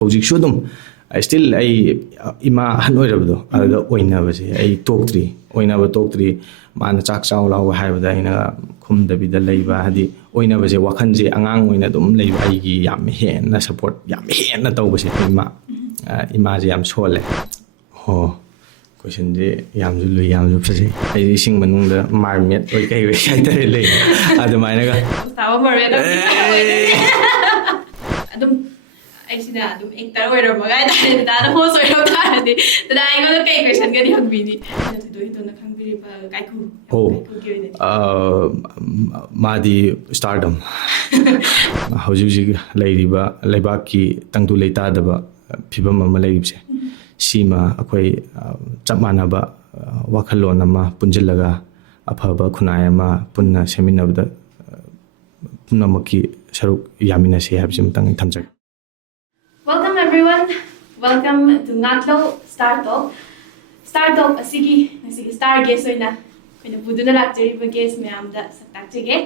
hꯧjiksu adum still ai ima hanoirabdo ada oinabase ai toktri oinaba toktri mana chak chaw law haibada ina khumdabida leiba hadi oinabase wakhanje angang oina dum leiba ai gi yam hena support yam hena tawbase ima je yam sole ho question je yam ju lu yam ju phase ai sing manungda marmet oi kai we sai tare lei adumaina ga tawa marmet adum aisina adum actor oiro magai dare da host oiro tare da ai go kai question ga di hagbini do hito na khangbiri ba kaiku madi stardom hauji leiriba leibaki tangtu leita daba phibam ama leibse sima akhoi chapmanaba wakhalon ama punjilaga afaba khunai ama punna seminabda punamaki saruk yamina se habsim tang thamjak. Welcome everyone. Welcome to Ngaklou Star Talk. Star Talk asigi star guest oina koina buduna lakchari ba guest mayam da saktakchege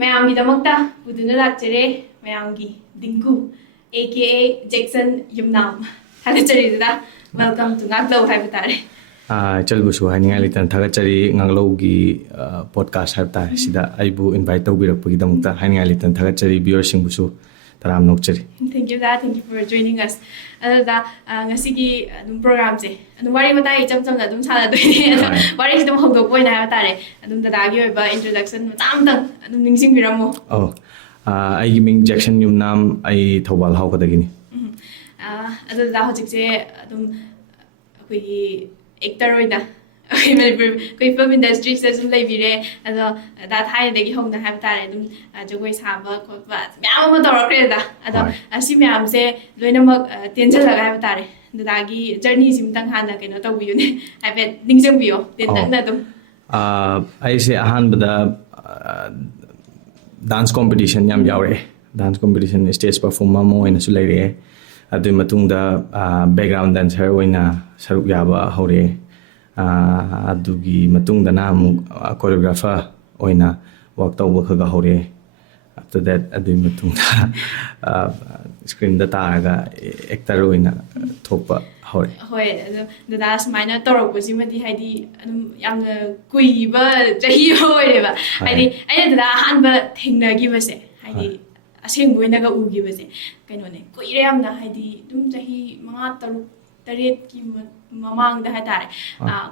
mayam gi damakta buduna lakchare mayam gi dinku aka Greatson Yumnam thagachari da welcome to Ngaklou haibitare chalbusu haninga litan thagachari Ngaklou gi podcast haibta sida aibu invite tawbirakpagi damakta haninga litan thagachari viewers singbusu taram nokchari. Thank you for joining us. Ada ngasigi adum program je adum wari matai cham cham adum sala doini wari sidum hogdok poina ha tare adum dadagi oiba introduction macam tang adum ningsing biramo. Ai ming Greatson Yumnam ai thawal haw kadagini. Ada da hojik je adum koi actor oida Manipur koi film industry se sum leibire ado da thai degi hongna ha tare adum jogoi saba khotba myam ma dorokre da ado asi myam se loinamak tension laga ha tare dadagi journey sim tang hana keno tawbiyu ne ha bet ningjang biyo den tang na dum ai se ahan bada dance competition yam yaure dance competition stage performer mo ina su leire adu matungda background dancer oina saruk yaba hore adugi matungda na amuk choreographer oina work tawba khaga hore after that adu matungda screen da taraga actor oina thokpa hore hoi da smaina torok busimadi haidi adum yamna kuiba jahi hoireba haidi aina da hanba thengna gibase haidi aseng boina ga ugi base kaino ne koire yamna haidi dum jahi manga taruk taret ki mamang da hatare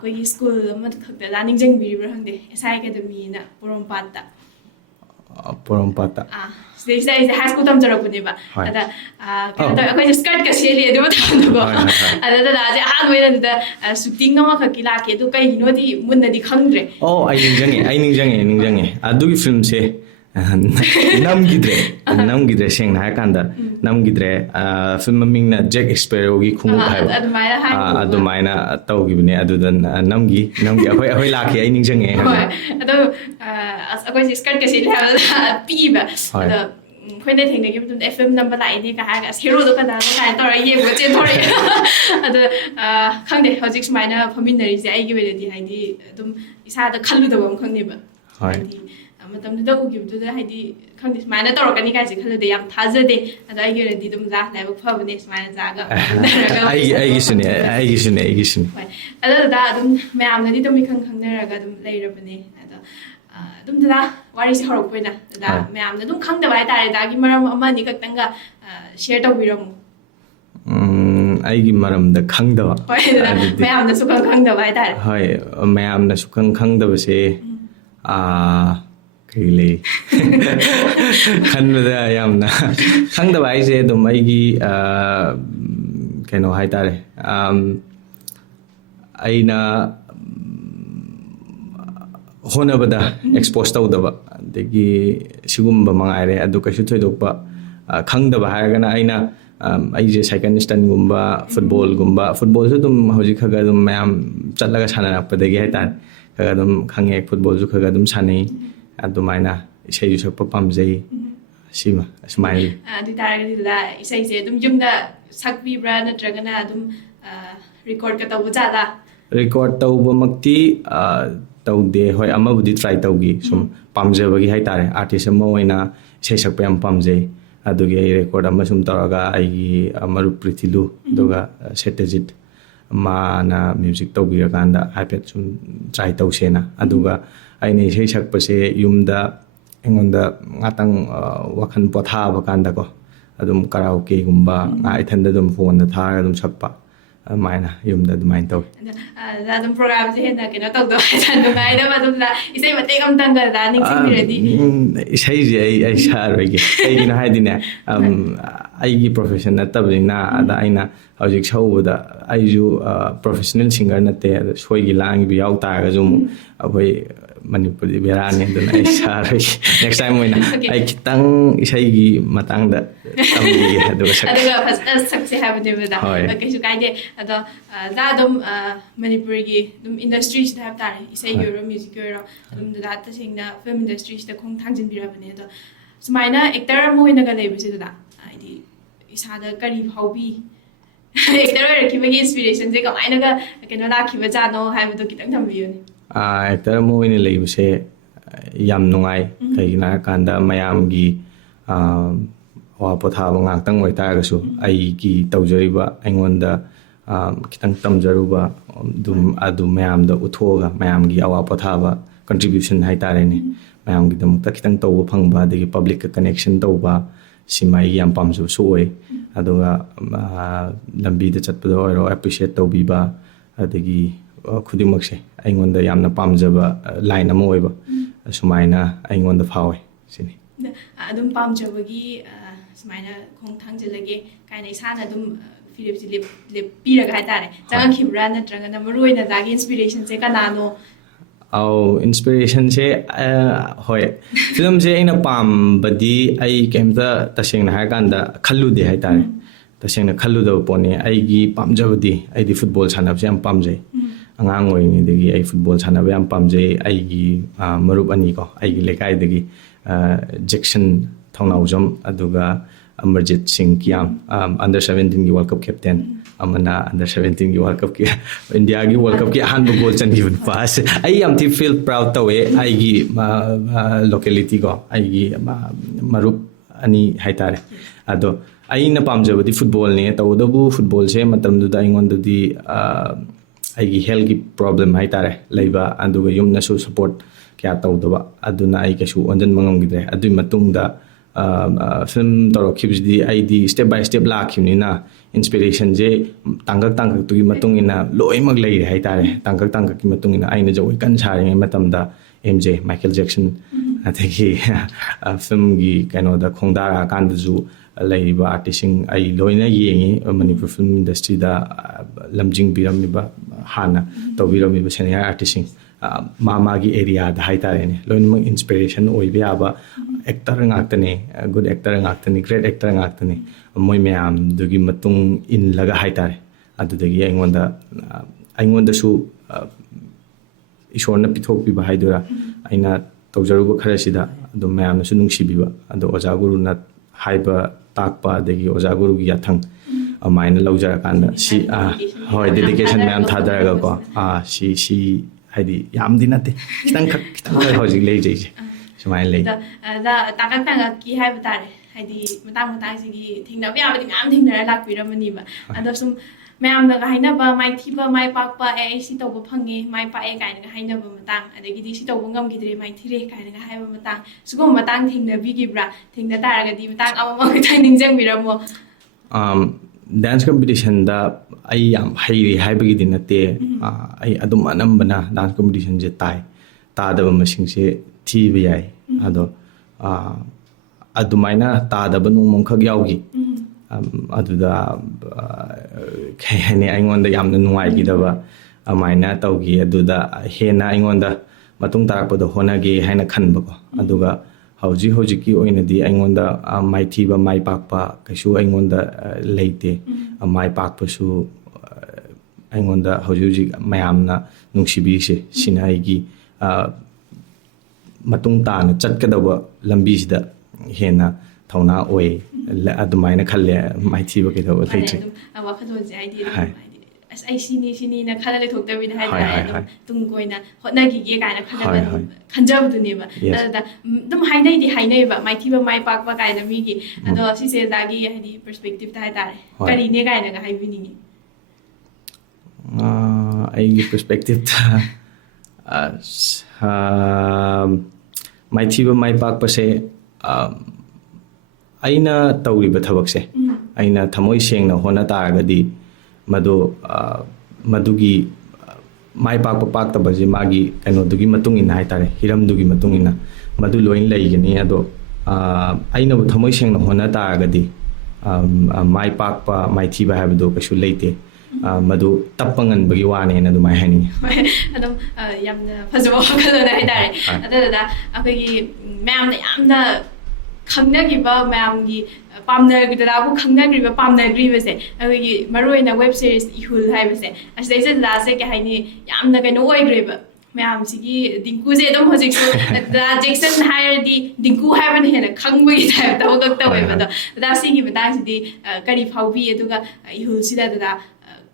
koi school ma khakta la ningjang biribra hangde SI academy na Porompata this is high school tam jara kune ba ada kana ta koi skirt ka seli edu ta go ada da ja han wena da shooting ma khakila ke du kai no di munna di khangre ai ningjange adu gi film se namgidre seng na kanda namgidre film ming na Jack Sparrow gi khungu hai adumaina tawgibne adudan namgi ahoi lakhi ai ningjange ado akoi skirt ka sel ha pi ba ado khoine thengna gi butun FM number lai ni ka ha hero do kana ka tora ye go chen thori ado khangde hojik smaina familiar ji ai gi beledi haidi adum isa da khallu da bam khangni ba matamda ugibduda haidi khangdi smaina torokani ka ji khalu de yam thajade ada ai geredi dum za lai bak phabne smaina jaga ai gisune ada da dum mayam nadi dum khangna raga dum leirabane ada dum da wari se horok poina da mayam dum khangda bai tare da gi maram ama ni kaktanga share to biram ai gi maram da khangda mayam da su khangda bai tare hoi mayam da su khangda ba se really khanda yamna khangda bai se dum ai gi keno hai tare aina honabada expose tawdaba degi sigumba mangaire adu kasu thoidokpa khangdaba haigana aina ai je second stand gumba football so dum hoji khaga dum mayam chatlaga sanarappa degi hai tar khaga dum khange football su khaga dum sanai adumaina isai ju sakpa pamjai sima smile adu taragadi da isai je dum jumda sakbi bra natragana dum record ka tawu jala record tawba makti tawde hoi amabudi try tawgi sum pamjabagi hai tare artist ama oina isai sakpa yam pamjai ꯑꯗꯨꯒꯤ ꯑꯩ record ꯑꯃ ꯁꯨꯝ ꯇꯧꯔꯒ ꯑꯩꯒꯤ ꯃꯔꯨꯞ ꯄ꯭ꯔꯤꯊꯤꯂꯨ ꯑꯗꯨꯒ ꯁꯦꯇꯖꯤꯠ ꯃꯥꯅ music ꯇꯧꯕꯤꯔꯀꯥꯟꯗ ꯍꯥꯏꯐꯦꯠ ꯁꯨꯝ ꯇ꯭ꯔꯥꯏ ꯇꯧꯁꯦꯅ ꯑꯗꯨꯒ ꯑꯩꯅ ꯏꯁꯩ ꯁꯛꯄꯁꯦ ꯌꯨꯝꯗ ꯑꯩꯉꯣꯟꯗ ꯉꯥꯛꯇꯪ ꯋꯥꯈꯜ ꯄꯣꯊꯥꯕ ꯀꯥꯟꯗꯀꯣ ꯑꯗꯨꯝ ꯀꯔꯥꯎꯀꯦꯒꯨꯝꯕ ꯏꯊꯟꯗ ꯑꯗꯨꯝ ꯐꯣꯟꯗ ꯊꯥꯔꯒ ꯑꯗꯨꯝ ꯁꯛꯄ ꯑꯗꯨꯃꯥꯏꯅ ꯌꯨꯝꯗ ꯑꯗꯨꯃꯥꯏꯅ ꯇꯧꯋꯤ ꯑꯗꯨꯝ ꯄ꯭ꯔꯣꯒ꯭ꯔꯥꯝꯁꯦ ꯍꯦꯟꯅ ꯀꯩꯅꯣ ꯇꯧꯗꯧ ꯍꯥꯏꯇꯥꯔꯦ ꯅꯨꯡꯉꯥꯏꯅꯕ ꯑꯗꯨꯝ ꯏꯁꯩ ꯃꯇꯦꯛ ꯑꯃꯇꯪꯒ ꯅꯤꯡꯁꯤꯡꯕꯤꯔꯗꯤ ꯏꯁꯩꯁꯦ ꯑꯩ ꯁꯛꯑꯔꯣꯏꯒꯦ ꯀꯩꯒꯤꯅꯣ ꯍꯥꯏꯗꯤꯅꯦ ꯑꯩꯒꯤ ꯄ꯭ꯔꯣꯐꯦꯁꯟ ꯅꯠꯇꯕꯅꯤꯅ ꯑꯗ ꯑꯩꯅ ꯍꯧꯖꯤꯛ ꯁꯛꯎꯕꯗ ꯑꯩꯁꯨ ꯄ꯭ꯔꯣꯐꯦꯁꯅꯦꯜ ꯁꯤꯡꯒꯔ ꯅꯠꯇꯦ ꯑꯗ ꯁꯣꯏꯒꯤ ꯂꯥꯡꯒꯤꯕ ꯌꯥꯎ ꯇꯥꯔꯒꯁꯨ ꯑꯃꯨꯛ ꯑꯩꯈꯣꯏ ꯃꯅꯤꯄꯨꯔꯗꯤ ꯕꯦꯔꯥꯅꯤ ꯑꯗꯨꯅ ꯑꯩ ꯁꯛꯑꯔꯣꯏꯒꯦ ꯅꯦꯛꯁ ꯇꯥꯏꯝ ꯑꯣꯏꯅ ꯑꯩ khitang ꯏꯁꯩꯒꯤ ꯃꯇꯥꯡꯗ ꯇꯝꯕꯤꯒꯦ ꯑꯗꯨꯒ ꯐꯖꯅ ꯁꯛꯁꯦ ꯍꯥꯏꯕꯅꯦꯕꯗ ꯀꯩꯁꯨ ꯀꯥꯏꯗꯦ ꯑꯗꯣ ꯑꯗꯨꯝ ꯃꯅꯤꯄꯨꯔꯒꯤ ꯑꯗꯨꯝ ꯏꯟꯗꯁꯇ꯭ꯔꯤꯁꯤꯗ ꯍꯥꯏꯕ ꯇꯥꯔꯦ ꯏꯁꯩꯒꯤ ꯑꯣꯏꯔꯣ ꯃ꯭ꯌꯨꯖꯤꯛꯀꯤ ꯑꯣꯏꯔꯣ ꯑꯗꯨꯝ ꯗꯗꯥ ꯇꯁꯦꯡꯅ ꯐꯤꯜꯝ ꯏꯟꯗꯁꯇ꯭ꯔꯤꯁꯤꯗ ꯈꯣꯡ ꯊꯥꯡꯖꯤꯟꯕꯤꯔꯕꯅꯦ ꯑꯗꯣ ꯁꯨꯃꯥꯏꯅ ꯑꯦꯛꯇꯔ ꯑꯃ ꯑꯣꯏꯅꯒ ꯂꯩꯕꯁꯤꯗ ꯍꯥꯏꯗꯤ ꯏꯁꯥꯗ ꯀꯔꯤ ꯐꯥꯎꯕꯤ ꯑꯦꯛꯇꯔ ꯑꯣꯏꯔꯛꯈꯤꯕꯒꯤ ꯏꯟꯁꯄꯤꯔꯦꯁꯟꯁꯦ ꯀꯃꯥꯏꯅꯒ ꯀꯩꯅꯣ ꯂꯥꯛꯈꯤꯕꯖꯥꯠꯅꯣ ꯍꯥꯏꯕꯗꯣ ꯈꯤꯇꯪ ꯊꯝꯕꯤꯌꯨꯅꯦ ꯑꯦꯛꯇꯔ ꯑꯃ ꯑꯣꯏꯅ ꯂꯩꯕꯁꯦ ꯌꯥꯝ ꯅꯨꯡꯉꯥꯏ ꯀꯩꯒꯤꯅꯣ ꯍꯥꯏꯔꯀꯥꯟꯗ ꯃꯌꯥꯝꯒꯤ ꯑꯋꯥ ꯄꯣꯊꯥꯕ ꯉꯥꯛꯇꯪ ꯑꯣꯏꯇꯥꯔꯒꯁꯨ ꯑꯩꯒꯤ ꯇꯧꯖꯔꯤꯕ ꯑꯩꯉꯣꯟꯗ khitang ꯇꯝꯖꯔꯨꯕ ꯑꯗꯨ ꯃꯌꯥꯝꯗ ꯎꯠꯊꯣꯛꯑꯒ ꯃꯌꯥꯝꯒꯤ ꯑꯋꯥ ꯄꯣꯊꯥꯕ contribution ꯍꯥꯏꯇꯥꯔꯦꯅꯦ ꯃꯌꯥꯝꯒꯤꯗꯃꯛꯇ khitang ꯇꯧꯕ ꯐꯪꯕ ꯑꯗꯒꯤ ꯄꯕ꯭ꯂꯤꯛꯀ ꯀꯅꯦꯛꯁꯟ ꯇꯧꯕ ꯁꯤꯃ ꯑꯩꯒꯤ ꯌꯥꯝ ꯄꯥꯝꯖꯕꯁꯨ ꯑꯣꯏ ꯑꯗꯨꯒ ꯂꯝꯕꯤꯗ ꯆꯠꯄꯗ ꯑꯣꯏꯔꯣ ꯑꯦꯄ꯭ꯔꯤꯁꯤꯌꯦꯠ ꯇꯧꯕꯤꯕ ꯑꯗꯒꯤ ꯈꯨꯗꯤꯡꯃꯛꯁꯦ ꯑꯩꯉꯣꯟꯗ ꯌꯥꯝꯅ ꯄꯥꯝꯖꯕ ꯂꯥꯏꯟ ꯑꯃ ꯑꯣꯏꯕ ꯁꯨꯃꯥꯏꯅ ꯑꯩꯉꯣꯟꯗ ꯐꯥꯎꯋꯦ ꯁꯤꯅꯤ ꯑꯗꯨꯝ ꯄꯥꯝꯖꯕꯒꯤ ꯁꯨꯃꯥꯏꯅ ꯈꯣꯡ ꯊꯥꯡꯖꯤꯜꯂꯒꯦ ꯀꯥꯏꯅ ꯏꯁꯥꯅ ꯑꯗꯨꯝ ꯐꯤꯔꯦꯞꯁꯦ ꯂꯦꯞꯄꯤꯔꯒ ꯍꯥꯏꯇꯥꯔꯦ ꯆꯪꯉꯛꯈꯤꯕ꯭ꯔꯥ ꯅꯠꯇ꯭ꯔꯒꯅ ꯃꯔꯨꯑꯣꯏꯅ ꯗꯥꯒꯤ ꯏꯟꯁꯄꯤꯔꯦꯁꯟꯁꯦ ꯀꯅꯥꯅꯣ ꯏꯟꯁꯄꯤꯔꯦꯁꯟꯁꯦ ꯍꯣꯏ ꯐꯤꯂꯝꯁꯦ ꯑꯩꯅ ꯄꯥꯝꯕꯗꯤ ꯑꯩ ꯀꯩꯝꯇ ꯇꯁꯦꯡꯅ ꯍꯥꯏꯔꯀꯥꯟꯗ ꯈꯜꯂꯨꯗꯦ ꯍꯥꯏꯇꯥꯔꯦ ꯇꯁꯦꯡꯅ ꯈꯜꯂꯨꯗꯕ ꯄꯣꯠꯅꯤ ꯑꯩꯒꯤ ꯄꯥꯝꯖꯕꯗꯤ ꯑꯩꯗꯤ ꯐꯨꯠꯕꯣꯜ ꯁꯥꯟꯅꯕꯁꯦ ꯌꯥꯝ ꯄꯥꯝꯖꯩ ꯑꯉꯥꯡ ꯑꯣꯏꯔꯤꯉꯩꯗꯒꯤ ꯑꯩ ꯐꯨꯠꯕꯣꯜ ꯁꯥꯟꯅꯕ ꯌꯥꯝ ꯄꯥꯝꯖꯩ ꯑꯩꯒꯤ ꯃꯔꯨꯞ ꯑꯅꯤꯀꯣ ꯑꯩꯒꯤ ꯂꯩꯀꯥꯏꯗꯒꯤ ꯖꯦꯛꯁꯟ ꯊꯧꯅꯥꯎꯖꯝ ꯑꯗꯨꯒ ꯆꯥꯟꯎ ꯑꯟꯗꯔ 17ꯒꯤ ꯋꯥꯔꯜ ꯀꯞ ꯀꯦꯞꯇꯦꯟ ꯑꯃꯅ ꯑꯟꯗꯔ 17ꯒꯤ ꯋꯥꯔꯜ ꯀꯞꯀꯤ ꯏꯟꯗꯤꯌꯥꯒꯤ ꯋꯥꯔꯜ ꯀꯞꯀꯤ ꯑꯍꯥꯟꯕ ꯒꯣꯜ ꯆꯟꯈꯤꯕ ꯅꯨꯄꯥꯁꯦ ꯑꯩ ꯌꯥꯝ ꯊꯤ ꯐꯤꯜ ꯄ꯭ꯔꯥꯎꯗ ꯇꯧꯋꯦ ꯑꯩꯒꯤ ꯂꯣꯀꯦꯂꯤꯇꯤꯀꯣ ꯑꯩꯒꯤ ꯃꯔꯨꯞ ꯑꯅꯤ ꯍꯥꯏꯇꯥꯔꯦ ꯑꯗꯣ ꯑꯩꯅ ꯄꯥꯝꯖꯕꯗꯤ ꯐꯨꯠꯕꯣꯜꯅꯦ ꯇꯧꯕꯇꯕꯨ ꯐꯨꯠꯕꯣꯜꯁꯦ ꯃꯇꯝꯗꯨꯗ ꯑꯩꯉꯣꯟꯗꯗꯤ ꯑꯩꯒꯤ ꯍꯦꯜꯊꯀꯤ ꯄ꯭ꯔꯣꯕ꯭ꯂꯦꯝ ꯍꯥꯏꯇꯥꯔꯦ ꯂꯩꯕ ꯑꯗꯨꯒ ꯌꯨꯝꯅꯁꯨ ꯁꯞꯄꯣꯔꯠ ꯀꯌꯥ ꯇꯧꯗꯕ ꯑꯗꯨꯅ ꯑꯩ ꯀꯩꯁꯨ ꯑꯣꯟꯁꯤꯟꯕ ꯉꯝꯈꯤꯗ꯭ꯔꯦ ꯑꯗꯨꯒꯤ ꯃꯇꯨꯡꯗ ꯐꯤल्म ꯇꯧꯔꯛꯈꯤꯕꯁꯤꯗꯤ ꯑꯩꯗꯤ ꯁ꯭ꯇꯦꯞ ꯕꯥꯏ ꯁ꯭ꯇꯦꯞ ꯂꯥꯛꯈꯤꯕꯅꯤꯅ ꯏꯟꯁꯄꯤꯔꯦꯁꯟꯁꯦ ꯇꯥꯡꯀꯛꯇꯨꯒꯤ ꯃꯇꯨꯡ ꯏꯟꯅ ꯂꯣꯏꯅꯃꯛ ꯂꯩꯔꯦ ꯍꯥꯏꯇꯥꯔꯦ ꯇꯥꯡꯀꯛꯀꯤ ꯃꯇꯨꯡ ꯏꯟꯅ ꯑꯩꯅ ꯖꯒꯣꯏ ꯀꯟꯅ ꯁꯥꯔꯤꯉꯩ ꯃꯇꯝꯗ MJ ꯃꯥꯏꯀꯦꯜ ꯖꯦꯛꯁꯟ ꯑꯗꯒꯤ ꯐꯤल्मꯒꯤ ꯀꯩꯅꯣꯗ ꯈꯣꯡꯗꯥꯔꯛꯑꯀꯥꯟꯗꯁꯨ ꯂꯩꯔꯤꯕ ꯑꯥꯔꯇꯤꯁꯁꯤꯡ ꯑꯩ ꯂꯣꯏꯅ ꯌꯦꯡꯉꯤ ꯃꯅꯤꯄꯨꯔ ꯐꯤल्म ꯏꯟꯗꯁꯇ꯭ꯔꯤꯗ ꯂꯝꯖꯤꯡꯕꯤꯔꯝꯃꯤꯕ ꯍꯥꯟꯅ ꯇꯧꯕꯤꯔꯝꯃꯤꯕ ꯁꯦꯅꯤꯌꯔ ꯑꯥꯔꯇꯤꯁꯁꯤꯡ ꯃꯥꯒꯤ ꯑꯦꯔꯤꯌꯥꯗ ꯍꯥꯏꯇꯥꯔꯦꯅꯦ ꯂꯣꯏꯅꯃꯛ ꯏꯟꯁꯄꯤꯔꯦꯁꯟ ꯑꯣꯏꯕ ꯌꯥꯕ ꯑꯦꯛꯇꯔ ꯉꯥꯛꯇꯅꯦ ꯒꯨꯗ ꯑꯦꯛꯇꯔ ꯉꯥꯛꯇꯅꯤ ꯒ꯭ꯔꯦꯠ ꯑꯦꯛꯇꯔ ꯉꯥꯛꯇꯅꯤ ꯃꯣꯏ ꯃꯌꯥꯝꯗꯨꯒꯤ ꯃꯇꯨꯡ ꯏꯜꯂꯒ ꯍꯥꯏꯇꯥꯔꯦ ꯑꯗꯨꯗꯒꯤ ꯑꯩꯉꯣꯟꯗꯁꯨ ꯏꯁꯣꯔꯅ ꯄꯤꯊꯣꯛꯄꯤꯕ ꯍꯥꯏꯗꯣꯏꯔꯥ ꯑꯩꯅ ꯇꯧꯖꯔꯨꯕ ꯈꯔꯁꯤꯗ ꯑꯗꯨꯝ ꯃꯌꯥꯝꯅꯁꯨ ꯅꯨꯡꯁꯤꯕꯤꯕ ꯑꯗꯣ ꯑꯣꯖꯥ ꯒꯨꯔꯨꯅ ꯍꯥꯏꯕ ꯇꯥꯛꯄ ꯑꯗꯒꯤ ꯑꯣꯖꯥ ꯒꯨꯔꯨꯒꯤ ꯌꯥꯊꯪ ꯑꯗꯨꯃꯥꯏꯅ ꯂꯧꯖꯔꯀꯥꯟꯗ ꯁꯤ ꯍꯣꯏ ꯗꯦꯗꯤꯀꯦꯁꯟ ꯃꯌꯥꯝ ꯊꯥꯗꯔꯒꯀꯣ ꯁꯤ ꯍꯥꯏꯗꯤ ꯌꯥꯝꯗꯤ ꯅꯠꯇꯦ ꯈꯤꯇꯪꯈꯛ ꯍꯧꯖꯤꯛ ꯂꯩꯖꯩꯁꯦ ꯁꯨꯃꯥꯏꯅ ꯂꯩ ꯇꯥꯡꯀꯛꯀꯤ ꯍꯥꯏꯕ ꯇꯥꯔꯦ ꯍꯥꯏꯗꯤ ꯃꯇꯥꯡꯁꯤꯒꯤ ꯊꯦꯡꯅꯕ ꯌꯥꯕꯗꯤ ꯃꯌꯥꯝ ꯊꯦꯡꯅꯔ ꯂꯥꯛꯄꯤꯔꯝꯃꯅꯤꯕ ꯑꯗꯣ ꯁꯨꯝ ꯃꯌꯥꯝꯅꯒ ꯍꯥꯏꯅꯕ ꯃꯥꯏꯊꯤꯕ ꯃꯥꯏ ꯄꯥꯛꯄ ꯑꯩ ꯁꯤ ꯇꯧꯕ ꯐꯪꯉꯦ ꯃꯥꯏ ꯄꯥꯛꯑꯦ ꯀꯥꯏꯅꯒ ꯍꯥꯏꯅꯕ ꯃꯇꯥꯡ ꯑꯗꯒꯤꯗꯤ ꯁꯤ ꯇꯧꯕ ꯉꯝꯈꯤꯗ꯭ꯔꯦ ꯃꯥꯏꯊꯤꯔꯦ ꯀꯥꯏꯅꯒ ꯍꯥꯏꯕ ꯃꯇꯥꯡ ꯁꯤꯒꯨꯝꯕ ꯃꯇꯥꯡ ꯊꯦꯡꯅꯕꯤꯈꯤꯕ꯭ꯔꯥ ꯊꯦꯡꯅ ꯇꯥꯔꯒꯗꯤ ꯃꯇꯥꯡ ꯑꯃꯃ ꯈꯤꯇꯪ ꯅꯤꯡꯁꯤꯡꯕꯤꯔꯝꯃꯣ ꯗꯥꯟꯁ ꯀꯝꯄꯤꯇꯤꯁꯟꯗ ꯑꯩ ꯌꯥꯝ ꯍꯩꯔꯦ ꯍꯥꯏꯕꯒꯤꯗꯤ ꯅꯠꯇꯦ ꯑꯩ ꯑꯗꯨꯝ ꯑꯅꯝꯕꯅ ꯗꯥꯟꯁ ꯀꯝꯄꯤꯇꯤꯁꯟꯁꯦ ꯇꯥꯗꯕ ꯃꯁꯤꯡꯁꯦ ꯊꯤꯕ ꯌꯥꯏ ꯑꯗꯣ ꯑꯗꯨꯃꯥꯏꯅ ꯇꯥꯗꯕ ꯅꯣꯡꯃꯈꯛ ꯌꯥꯎꯈꯤ ꯑꯗꯨꯗ ꯀꯩ ꯍꯥꯏꯅꯤ ꯑꯩꯉꯣꯟꯗ ꯌꯥꯝꯅ ꯅꯨꯡꯉꯥꯏꯈꯤꯗꯕ ꯑꯗꯨꯃꯥꯏꯅ ꯇꯧꯈꯤ ꯑꯗꯨꯗ ꯍꯦꯟꯅ ꯑꯩꯉꯣꯟꯗ ꯃꯇꯨꯡ ꯇꯥꯔꯛꯄꯗ ꯍꯣꯠꯅꯒꯦ ꯍꯥꯏꯅ ꯈꯟꯕꯀꯣ ꯑꯗꯨꯒ ꯍꯧꯖꯤꯛꯀꯤ ꯑꯣꯏꯅꯗꯤ ꯑꯩꯉꯣꯟꯗ ꯃꯥꯏꯊꯤꯕ ꯃꯥꯏ ꯄꯥꯛꯄ ꯀꯩꯁꯨ ꯑꯩꯉꯣꯟꯗ ꯂꯩꯇꯦ ꯃꯥꯏ ꯄꯥꯛꯄꯁꯨ ꯑꯩꯉꯣꯟꯗ ꯍꯧꯖꯤꯛ ꯃꯌꯥꯝꯅ ꯅꯨꯡꯁꯤꯕꯤꯔꯤꯁꯦ ꯁꯤꯅ ꯑꯩꯒꯤ ꯃꯇꯨꯡ ꯇꯥꯅ ꯆꯠꯀꯗꯕ ꯂꯝꯕꯤꯁꯤꯗ ꯍꯦꯟꯅ ꯊꯧꯅꯥ ꯑꯣꯏ ꯑꯗꯨꯃꯥꯏꯅ ꯈꯜꯂꯦ ꯃꯥꯏꯊꯤꯕ ꯀꯩꯗꯧꯕ ꯂꯩꯇ꯭ꯔꯤ ꯋꯥꯈꯜꯂꯣꯟꯁꯦ ꯍꯥꯏꯗꯤ ꯑꯁ ꯑꯩ ꯁꯤꯅꯤꯅ ꯈꯜꯂ ꯂꯩꯊꯣꯛꯇꯕꯤꯗ ꯍꯥꯏꯇꯥꯔꯦ ꯇꯨꯡ ꯀꯣꯏꯅ ꯍꯣꯠꯅꯈꯤꯒꯦ ꯀꯥꯏꯅ ꯈꯜꯂꯒ ꯈꯟꯖꯕꯗꯨꯅꯦꯕ ꯑꯗꯨꯗ ꯑꯗꯨꯝ ꯍꯥꯏꯅꯩꯕ ꯃꯥꯏꯊꯤꯕ ꯃꯥꯏ ꯄꯥꯛꯄ ꯀꯥꯏꯅ ꯃꯤꯒꯤ ꯑꯗꯣ ꯁꯤꯁꯦ ꯑꯣꯖꯥꯒꯤ ꯍꯥꯏꯗꯤ ꯄꯔꯁꯄꯦꯛꯇꯤꯞꯇ ꯍꯥꯏꯇꯥꯔꯦ ꯀꯔꯤꯅꯦ ꯀꯥꯏꯅꯒ ꯍꯥꯏꯕꯤꯅꯤꯡꯉꯤ ꯑꯩꯒꯤ ꯄꯔꯁꯄꯦꯛꯇꯤꯞꯇ ꯃꯥꯏꯊꯤꯕ ꯃꯥꯏ ꯄꯥꯛꯄꯁꯦ ꯑꯩꯅ ꯇꯧꯔꯤꯕ ꯊꯕꯛꯁꯦ ꯑꯩꯅ ꯊꯃꯣꯏ ꯁꯦꯡꯅ ꯍꯣꯠꯅ ꯇꯥꯔꯒꯗꯤ ꯃꯗꯨꯒꯤ ꯃꯥꯏ ꯄꯥꯛꯄ ꯄꯥꯛꯇꯕꯁꯦ ꯃꯥꯒꯤ ꯀꯩꯅꯣꯗꯨꯒꯤ ꯃꯇꯨꯡ ꯏꯟꯅ ꯍꯥꯏꯇꯥꯔꯦ ꯍꯤꯔꯝꯗꯨꯒꯤ ꯃꯇꯨꯡ ꯏꯟꯅ ꯃꯗꯨ ꯂꯣꯏꯅ ꯂꯩꯒꯅꯤ ꯑꯗꯣ ꯑꯩꯅꯕꯨ ꯊꯃꯣꯏ ꯁꯦꯡꯅ ꯍꯣꯠꯅ ꯇꯥꯔꯒꯗꯤ ꯃꯥꯏ ꯄꯥꯛꯄ ꯃꯥꯏꯊꯤꯕ ꯍꯥꯏꯕꯗꯣ ꯀꯩꯁꯨ ꯂꯩꯇꯦ ꯃꯗꯨ ꯇꯞꯄ ꯉꯟꯕꯒꯤ ꯋꯥꯅꯦꯅ ꯑꯗꯨꯃꯥꯏꯅ ꯍꯥꯏꯅꯤꯡꯉꯤ ꯑꯗꯨꯝ ꯌꯥꯝꯅ ꯐꯖꯕ ꯋꯥꯈꯜꯂꯣꯟ ꯍꯥꯏꯇꯥꯔꯦ ꯑꯗꯨꯗꯨꯅ ꯑꯩꯈꯣꯏꯒꯤ ꯃꯌꯥꯝꯅ ꯌꯥꯝꯅ ꯈꯪꯅꯈꯤꯕ ꯃꯌꯥꯝꯒꯤ ꯄꯥꯝꯅꯒꯗꯕꯨ ꯈꯪꯅꯈ꯭ꯔꯤꯕ ꯄꯥꯝꯅꯈ꯭ꯔꯤꯕꯁꯦ ꯑꯩꯈꯣꯏꯒꯤ ꯃꯔꯨꯑꯣꯏꯅ ꯋꯦꯕ ꯁꯤꯔꯤꯁ ꯏꯍꯨꯜ ꯍꯥꯏꯕꯁꯦ ꯑꯁꯤꯗꯩꯁꯦ ꯗꯗꯥꯁꯦ ꯀꯩ ꯍꯥꯏꯅꯤ ꯌꯥꯝꯅ ꯀꯩꯅꯣ ꯑꯣꯏꯈ꯭ꯔꯦꯕ ꯃꯌꯥꯝꯁꯤꯒꯤ ꯗꯤꯡꯀꯨꯁꯦ ꯑꯗꯨꯝ ꯍꯧꯖꯤꯛꯁꯨ ꯗꯗꯥ ꯖꯦꯛꯁꯟ ꯍꯥꯏꯔꯗꯤ ꯗꯤꯡꯀꯨ ꯍꯥꯏꯕꯅ ꯍꯦꯟꯅ ꯈꯪꯕꯒꯤ ꯇꯥꯏꯞꯇ ꯑꯃꯈꯛ ꯇꯧꯋꯦꯕ ꯑꯗꯣ ꯗꯗꯥ ꯁꯤꯒꯤ ꯃꯇꯥꯡꯁꯤꯗꯤ ꯀꯔꯤ ꯐꯥꯎꯕꯤ ꯑꯗꯨꯒ ꯏꯍꯨꯜꯁꯤꯗ ꯗꯗꯥ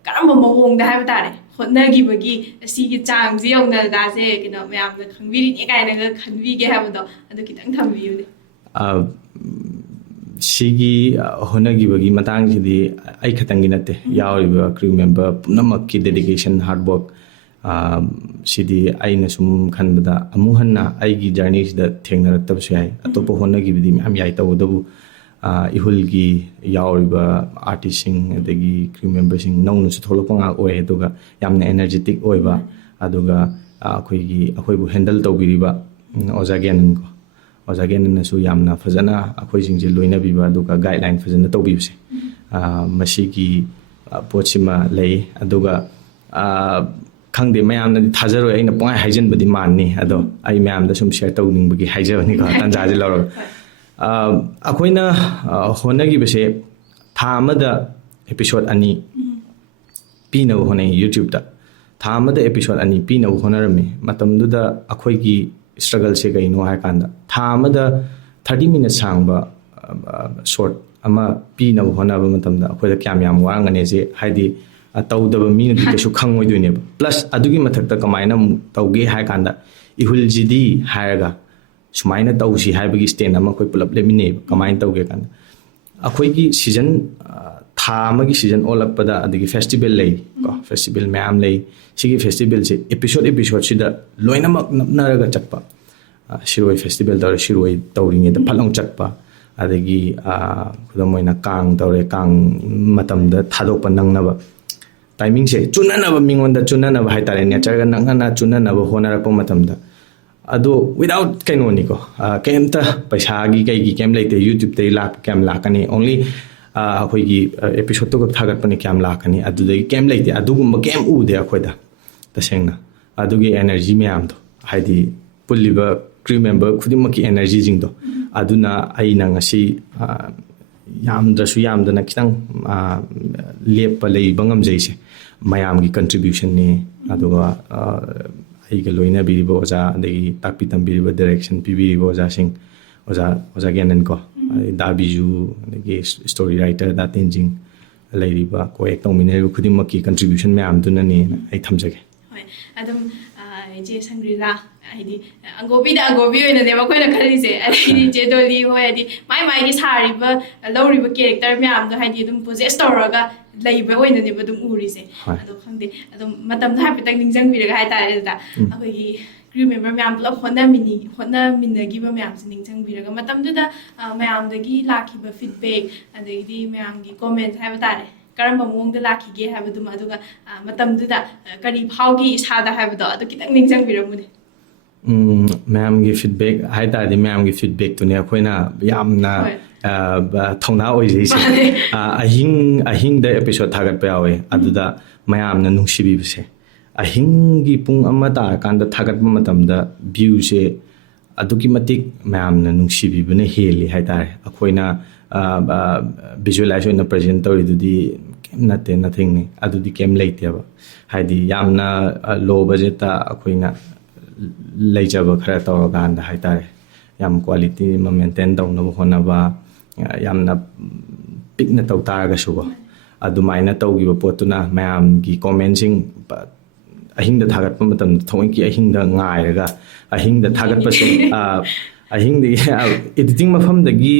ꯀꯔꯝꯕ ꯃꯑꯣꯡꯗ ꯍꯥꯏꯕ ꯇꯥꯔꯦ ꯍꯣꯠꯅꯈꯤꯕꯒꯤ ꯁꯤꯒꯤ ꯆꯥꯡꯁꯦ ꯌꯧꯅ ꯗꯗꯥꯁꯦ ꯀꯩꯅꯣ ꯃꯌꯥꯝꯅ ꯈꯪꯕꯤꯔꯤꯅꯦ ꯀꯥꯏꯅꯒ ꯈꯟꯕꯤꯒꯦ ꯍꯥꯏꯕꯗꯣ ꯑꯗꯨ ꯈꯤꯇꯪ ꯊꯝꯕꯤꯌꯨꯅꯦ ꯁꯤꯒꯤ ꯍꯣꯠꯅꯈꯤꯕꯒꯤ ꯃꯇꯥꯡꯁꯤꯗꯤ ꯑꯩ ꯈꯛꯇꯪꯒꯤ ꯅꯠꯇꯦ ꯌꯥꯎꯔꯤꯕ ꯀ꯭ꯔꯨ ꯃꯦꯝꯕꯔ ꯄꯨꯝꯅꯃꯛꯀꯤ ꯗꯦꯗꯤꯀꯦꯁꯟ ꯍꯥꯔꯗ ꯋꯥꯔꯛ ꯁꯤꯗꯤ ꯑꯩꯅ ꯁꯨꯝ ꯈꯟꯕꯗ ꯑꯃꯨꯛ ꯍꯟꯅ ꯑꯩꯒꯤ ꯖꯔꯅꯤꯁꯤꯗ ꯊꯦꯡꯅꯔꯛꯇꯕꯁꯨ ꯌꯥꯏ ꯑꯇꯣꯞꯄ ꯍꯣꯠꯅꯈꯤꯕꯗꯤ ꯃꯌꯥꯝ ꯌꯥꯏ ꯇꯧꯕꯇꯕꯨ ꯏꯍꯨꯜꯒꯤ ꯌꯥꯎꯔꯤꯕ ꯑꯥꯔꯇꯤꯁꯁꯤꯡ ꯑꯗꯒꯤ ꯀ꯭ꯔꯨ ꯃꯦꯝꯕꯔꯁꯤꯡ ꯅꯧꯅꯁꯨ ꯊꯣꯛꯂꯛꯄ ꯉꯥꯛ ꯑꯣꯏ ꯑꯗꯨꯒ ꯌꯥꯝꯅ ꯑꯦꯅꯔꯖꯦꯇꯤꯛ ꯑꯣꯏꯕ ꯑꯗꯨꯒ ꯑꯩꯈꯣꯏꯕꯨ ꯍꯦꯟꯗꯜ ꯇꯧꯕꯤꯔꯤꯕ ꯑꯣꯖꯥ ꯒ꯭ꯌꯥꯅꯟꯀꯣ ꯑꯣꯖꯥ ꯒ꯭ꯌꯥꯅꯟꯅꯁꯨ ꯌꯥꯝꯅ ꯐꯖꯅ ꯑꯩꯈꯣꯏꯁꯤꯡꯁꯦ ꯂꯣꯏꯅꯕꯤꯕ ꯑꯗꯨꯒ ꯒꯥꯏꯗꯂꯥꯏꯟ ꯐꯖꯅ ꯇꯧꯕꯤꯕꯁꯦ ꯃꯁꯤꯒꯤ ꯄꯣꯠꯁꯤꯃ ꯂꯩ ꯑꯗꯨꯒ ꯈꯪꯗꯦ ꯃꯌꯥꯝꯅꯗꯤ ꯊꯥꯖꯔꯣꯏ ꯑꯩꯅ ꯄꯨꯡꯍꯥꯏ ꯍꯥꯏꯖꯤꯟꯕꯗꯤ ꯃꯥꯟꯅꯤ ꯑꯗꯣ ꯑꯩ ꯃꯌꯥꯝꯗ ꯁꯨꯝ ꯁꯤꯌꯔ ꯇꯧꯅꯤꯡꯕꯒꯤ ꯍꯥꯏꯖꯕꯅꯤꯀꯣ ꯇꯥꯟꯖꯥꯁꯦ ꯂꯧꯔꯒ ꯑꯩꯈꯣꯏꯅ ꯍꯣꯠꯅꯈꯤꯕꯁꯦ ꯊꯥ ꯑꯃꯗ ꯑꯦꯄꯤꯁꯣꯠ 2 ꯄꯤꯅꯕ ꯍꯣꯠꯅꯩ ꯌꯨꯇ꯭ꯌꯨꯕꯇ ꯊꯥ ꯑꯃꯗ ꯑꯦꯄꯤꯁꯣꯠ 2 ꯄꯤꯅꯕ ꯍꯣꯠꯅꯔꯝꯃꯤ ꯃꯇꯝꯗꯨꯗ ꯑꯩꯈꯣꯏꯒꯤ ꯁ꯭ꯇ꯭ꯔꯒꯜꯁꯦ ꯀꯩꯅꯣ ꯍꯥꯏꯔꯀꯥꯟꯗ ꯊꯥ ꯑꯃꯗ 30 ꯃꯤꯅꯠ ꯁꯥꯡꯕ ꯁꯣꯔꯠ ꯑꯃ ꯄꯤꯅꯕ ꯍꯣꯠꯅꯕ ꯃꯇꯝꯗ ꯑꯩꯈꯣꯏꯗ ꯀꯌꯥꯝ ꯋꯥꯔꯝꯒꯅꯤꯁꯦ ꯍꯥꯏꯗꯤ ꯇꯧꯗꯕ ꯃꯤꯅꯗꯤ ꯀꯩꯁꯨ ꯈꯪꯉꯣꯏꯗꯣꯏꯅꯦꯕ ꯄ꯭ꯂꯁ ꯑꯗꯨꯒꯤ ꯃꯊꯛꯇ ꯀꯃꯥꯏꯅ ꯑꯃꯨꯛ ꯇꯧꯒꯦ ꯍꯥꯏ ꯀꯥꯟꯗ ꯏꯍꯨꯜꯁꯤꯗꯤ ꯍꯥꯏꯔꯒ ꯁꯨꯃꯥꯏꯅ ꯇꯧꯁꯤ ꯍꯥꯏꯕꯒꯤ ꯁ꯭ꯇꯦꯟ ꯑꯃ ꯑꯩꯈꯣꯏ ꯄꯨꯂꯞ ꯂꯦꯞꯃꯤꯟꯅꯩꯕ ꯀꯃꯥꯏꯅ ꯇꯧꯒꯦ ꯀꯥꯟꯗ ꯑꯩꯈꯣꯏꯒꯤ ꯁꯤꯖꯟ ꯊꯥ ꯑꯃꯒꯤ ꯁꯤꯖꯟ ꯑꯣꯜꯂꯛꯄꯗ ꯑꯗꯒꯤ ꯐꯦꯁꯇꯤꯚꯦꯜ ꯂꯩ ꯀꯣ ꯐꯦꯁꯇꯤꯚꯦꯜ ꯃꯌꯥम ꯂꯩ ꯁꯤꯒꯤ ꯐꯦꯁꯇꯤꯚꯦꯜꯁꯦ एपिसोडꯁꯤꯗ ꯂꯣꯏꯅꯃꯛ ꯅꯞꯅꯔꯒ ꯆꯠꯄ ꯁꯤꯔꯣꯏ ꯐꯦꯁꯇꯤꯚꯦꯜ ꯇꯧꯔꯦ ꯁꯤꯔꯣꯏ ꯇꯧꯔꯤꯉꯩꯗ ꯐꯠꯂꯥꯎ ꯆꯠꯄ ꯑꯗꯒꯤ ꯈꯨꯗꯝ ꯑꯣꯏꯅ ꯀꯥꯡ ꯇꯧꯔꯦ ꯀꯥꯡ ꯃꯇꯝꯗ ꯊꯥꯗꯣꯛꯄ ꯅꯪꯅꯕ टाइमिंग से चुननब मिंगोंद चुननब हाइतारे नेचरगा नंगना चुननब होनरप मतमदा अदो विदाउट कैनोनिको केमता पैसागी कैगी केम लेते यूट्यूब ते लाक केम लाकनी ओनली अखोइगी एपिसोड तो थागतपने केम लाकनी अदुदगी केम लेते अदुगुम केम उदे अखोइदा तसेंगना अदुगी एनर्जी म्यामदो हाइदी पुल्लिबा क्रू मेंबर खुदिमकी एनर्जी जिंगदो अदुना आइना ngasi यामद्रसु यामदना खितंग लेप लेइबा ngamjaise mayamgi contribution ni aduga aiga loina biribo oja adagi takpi tambiribo direction pibiribo oja sing oja gyanan ko da biju adagi story writer da tenjing leiriba ko ek tongmine khudimaki contribution mayam dunani ai thamjage hoi adum je sangrila आइदी अंगोबी दा अंगोबी होइना देबा खोइना खलिसे आइदी जे दोली होय आइदी माइ माइ गी सारिबा लौरिबा character ma'am दो हाइदी दुम poses तौरगा लैबा होइना देबा दुम उरिसे अदो खंदे अदो मतम दा हाइपतंग निंजंग बिरगा हाइ तारे दा अखोइगी क्रू मेंबर म्याम पुलप होना मिनगिबा म्याम से निंजंग बिरगा मतम दुदा म्याम दगी लाखिबा फीडबैक अदैदी म्याम गी कमेंट हाइबा तारे करम मोंग दा लाखिगे हाइबदुम अदुगा मतम दुदा करी फाउगी इसादा हाइबदो अदो कितंग निंजंग बिरमुने मैम की फीडबैक हाई तादी मैम की फीडबैक तो ने अखोइना यामना थौना ओइजैसे अहिंग द एपिसोड थागत पे आवे अदुदा मैमना नुंसिबिबसे अहिंग की पुंग अमा तार कांदा थागत मतमदा व्यू से अदुकी मतिक मैमना नुंसिबिबने हेली हाई तारे अखोइना विजुअलाइज ओइना प्रेजेंट तौरिदुदी केम नते नथिंग ने अदुदी केम लेतेबा हाइदी यामना लो बजेट अखोइना लेजब खरा तौरगान हाइतारे याम क्वालिटी मेंटेन तौनब होनबा यामना पिकना तौ तारगसुगो ꯑꯗꯨꯃꯥꯏꯅ ꯇꯧꯈꯤꯕ ꯄꯣꯠꯇꯨꯅ ꯃꯌꯥꯝꯒꯤ ꯀꯣꯃꯦꯟꯁꯤꯡ ꯑꯍꯤꯡꯗ ꯊꯥꯒꯠꯄ ꯃꯇꯝꯗ ꯊꯑꯣꯏꯀꯤ ꯑꯍꯤꯡꯗ ꯉꯥꯏꯔꯒ ꯑꯍꯤꯡꯗ ꯊꯥꯒꯠꯄꯁꯦ ꯑꯍꯤꯡꯗꯒꯤ ꯏꯗꯤꯇꯤꯡ ꯃꯐꯝꯗꯒꯤ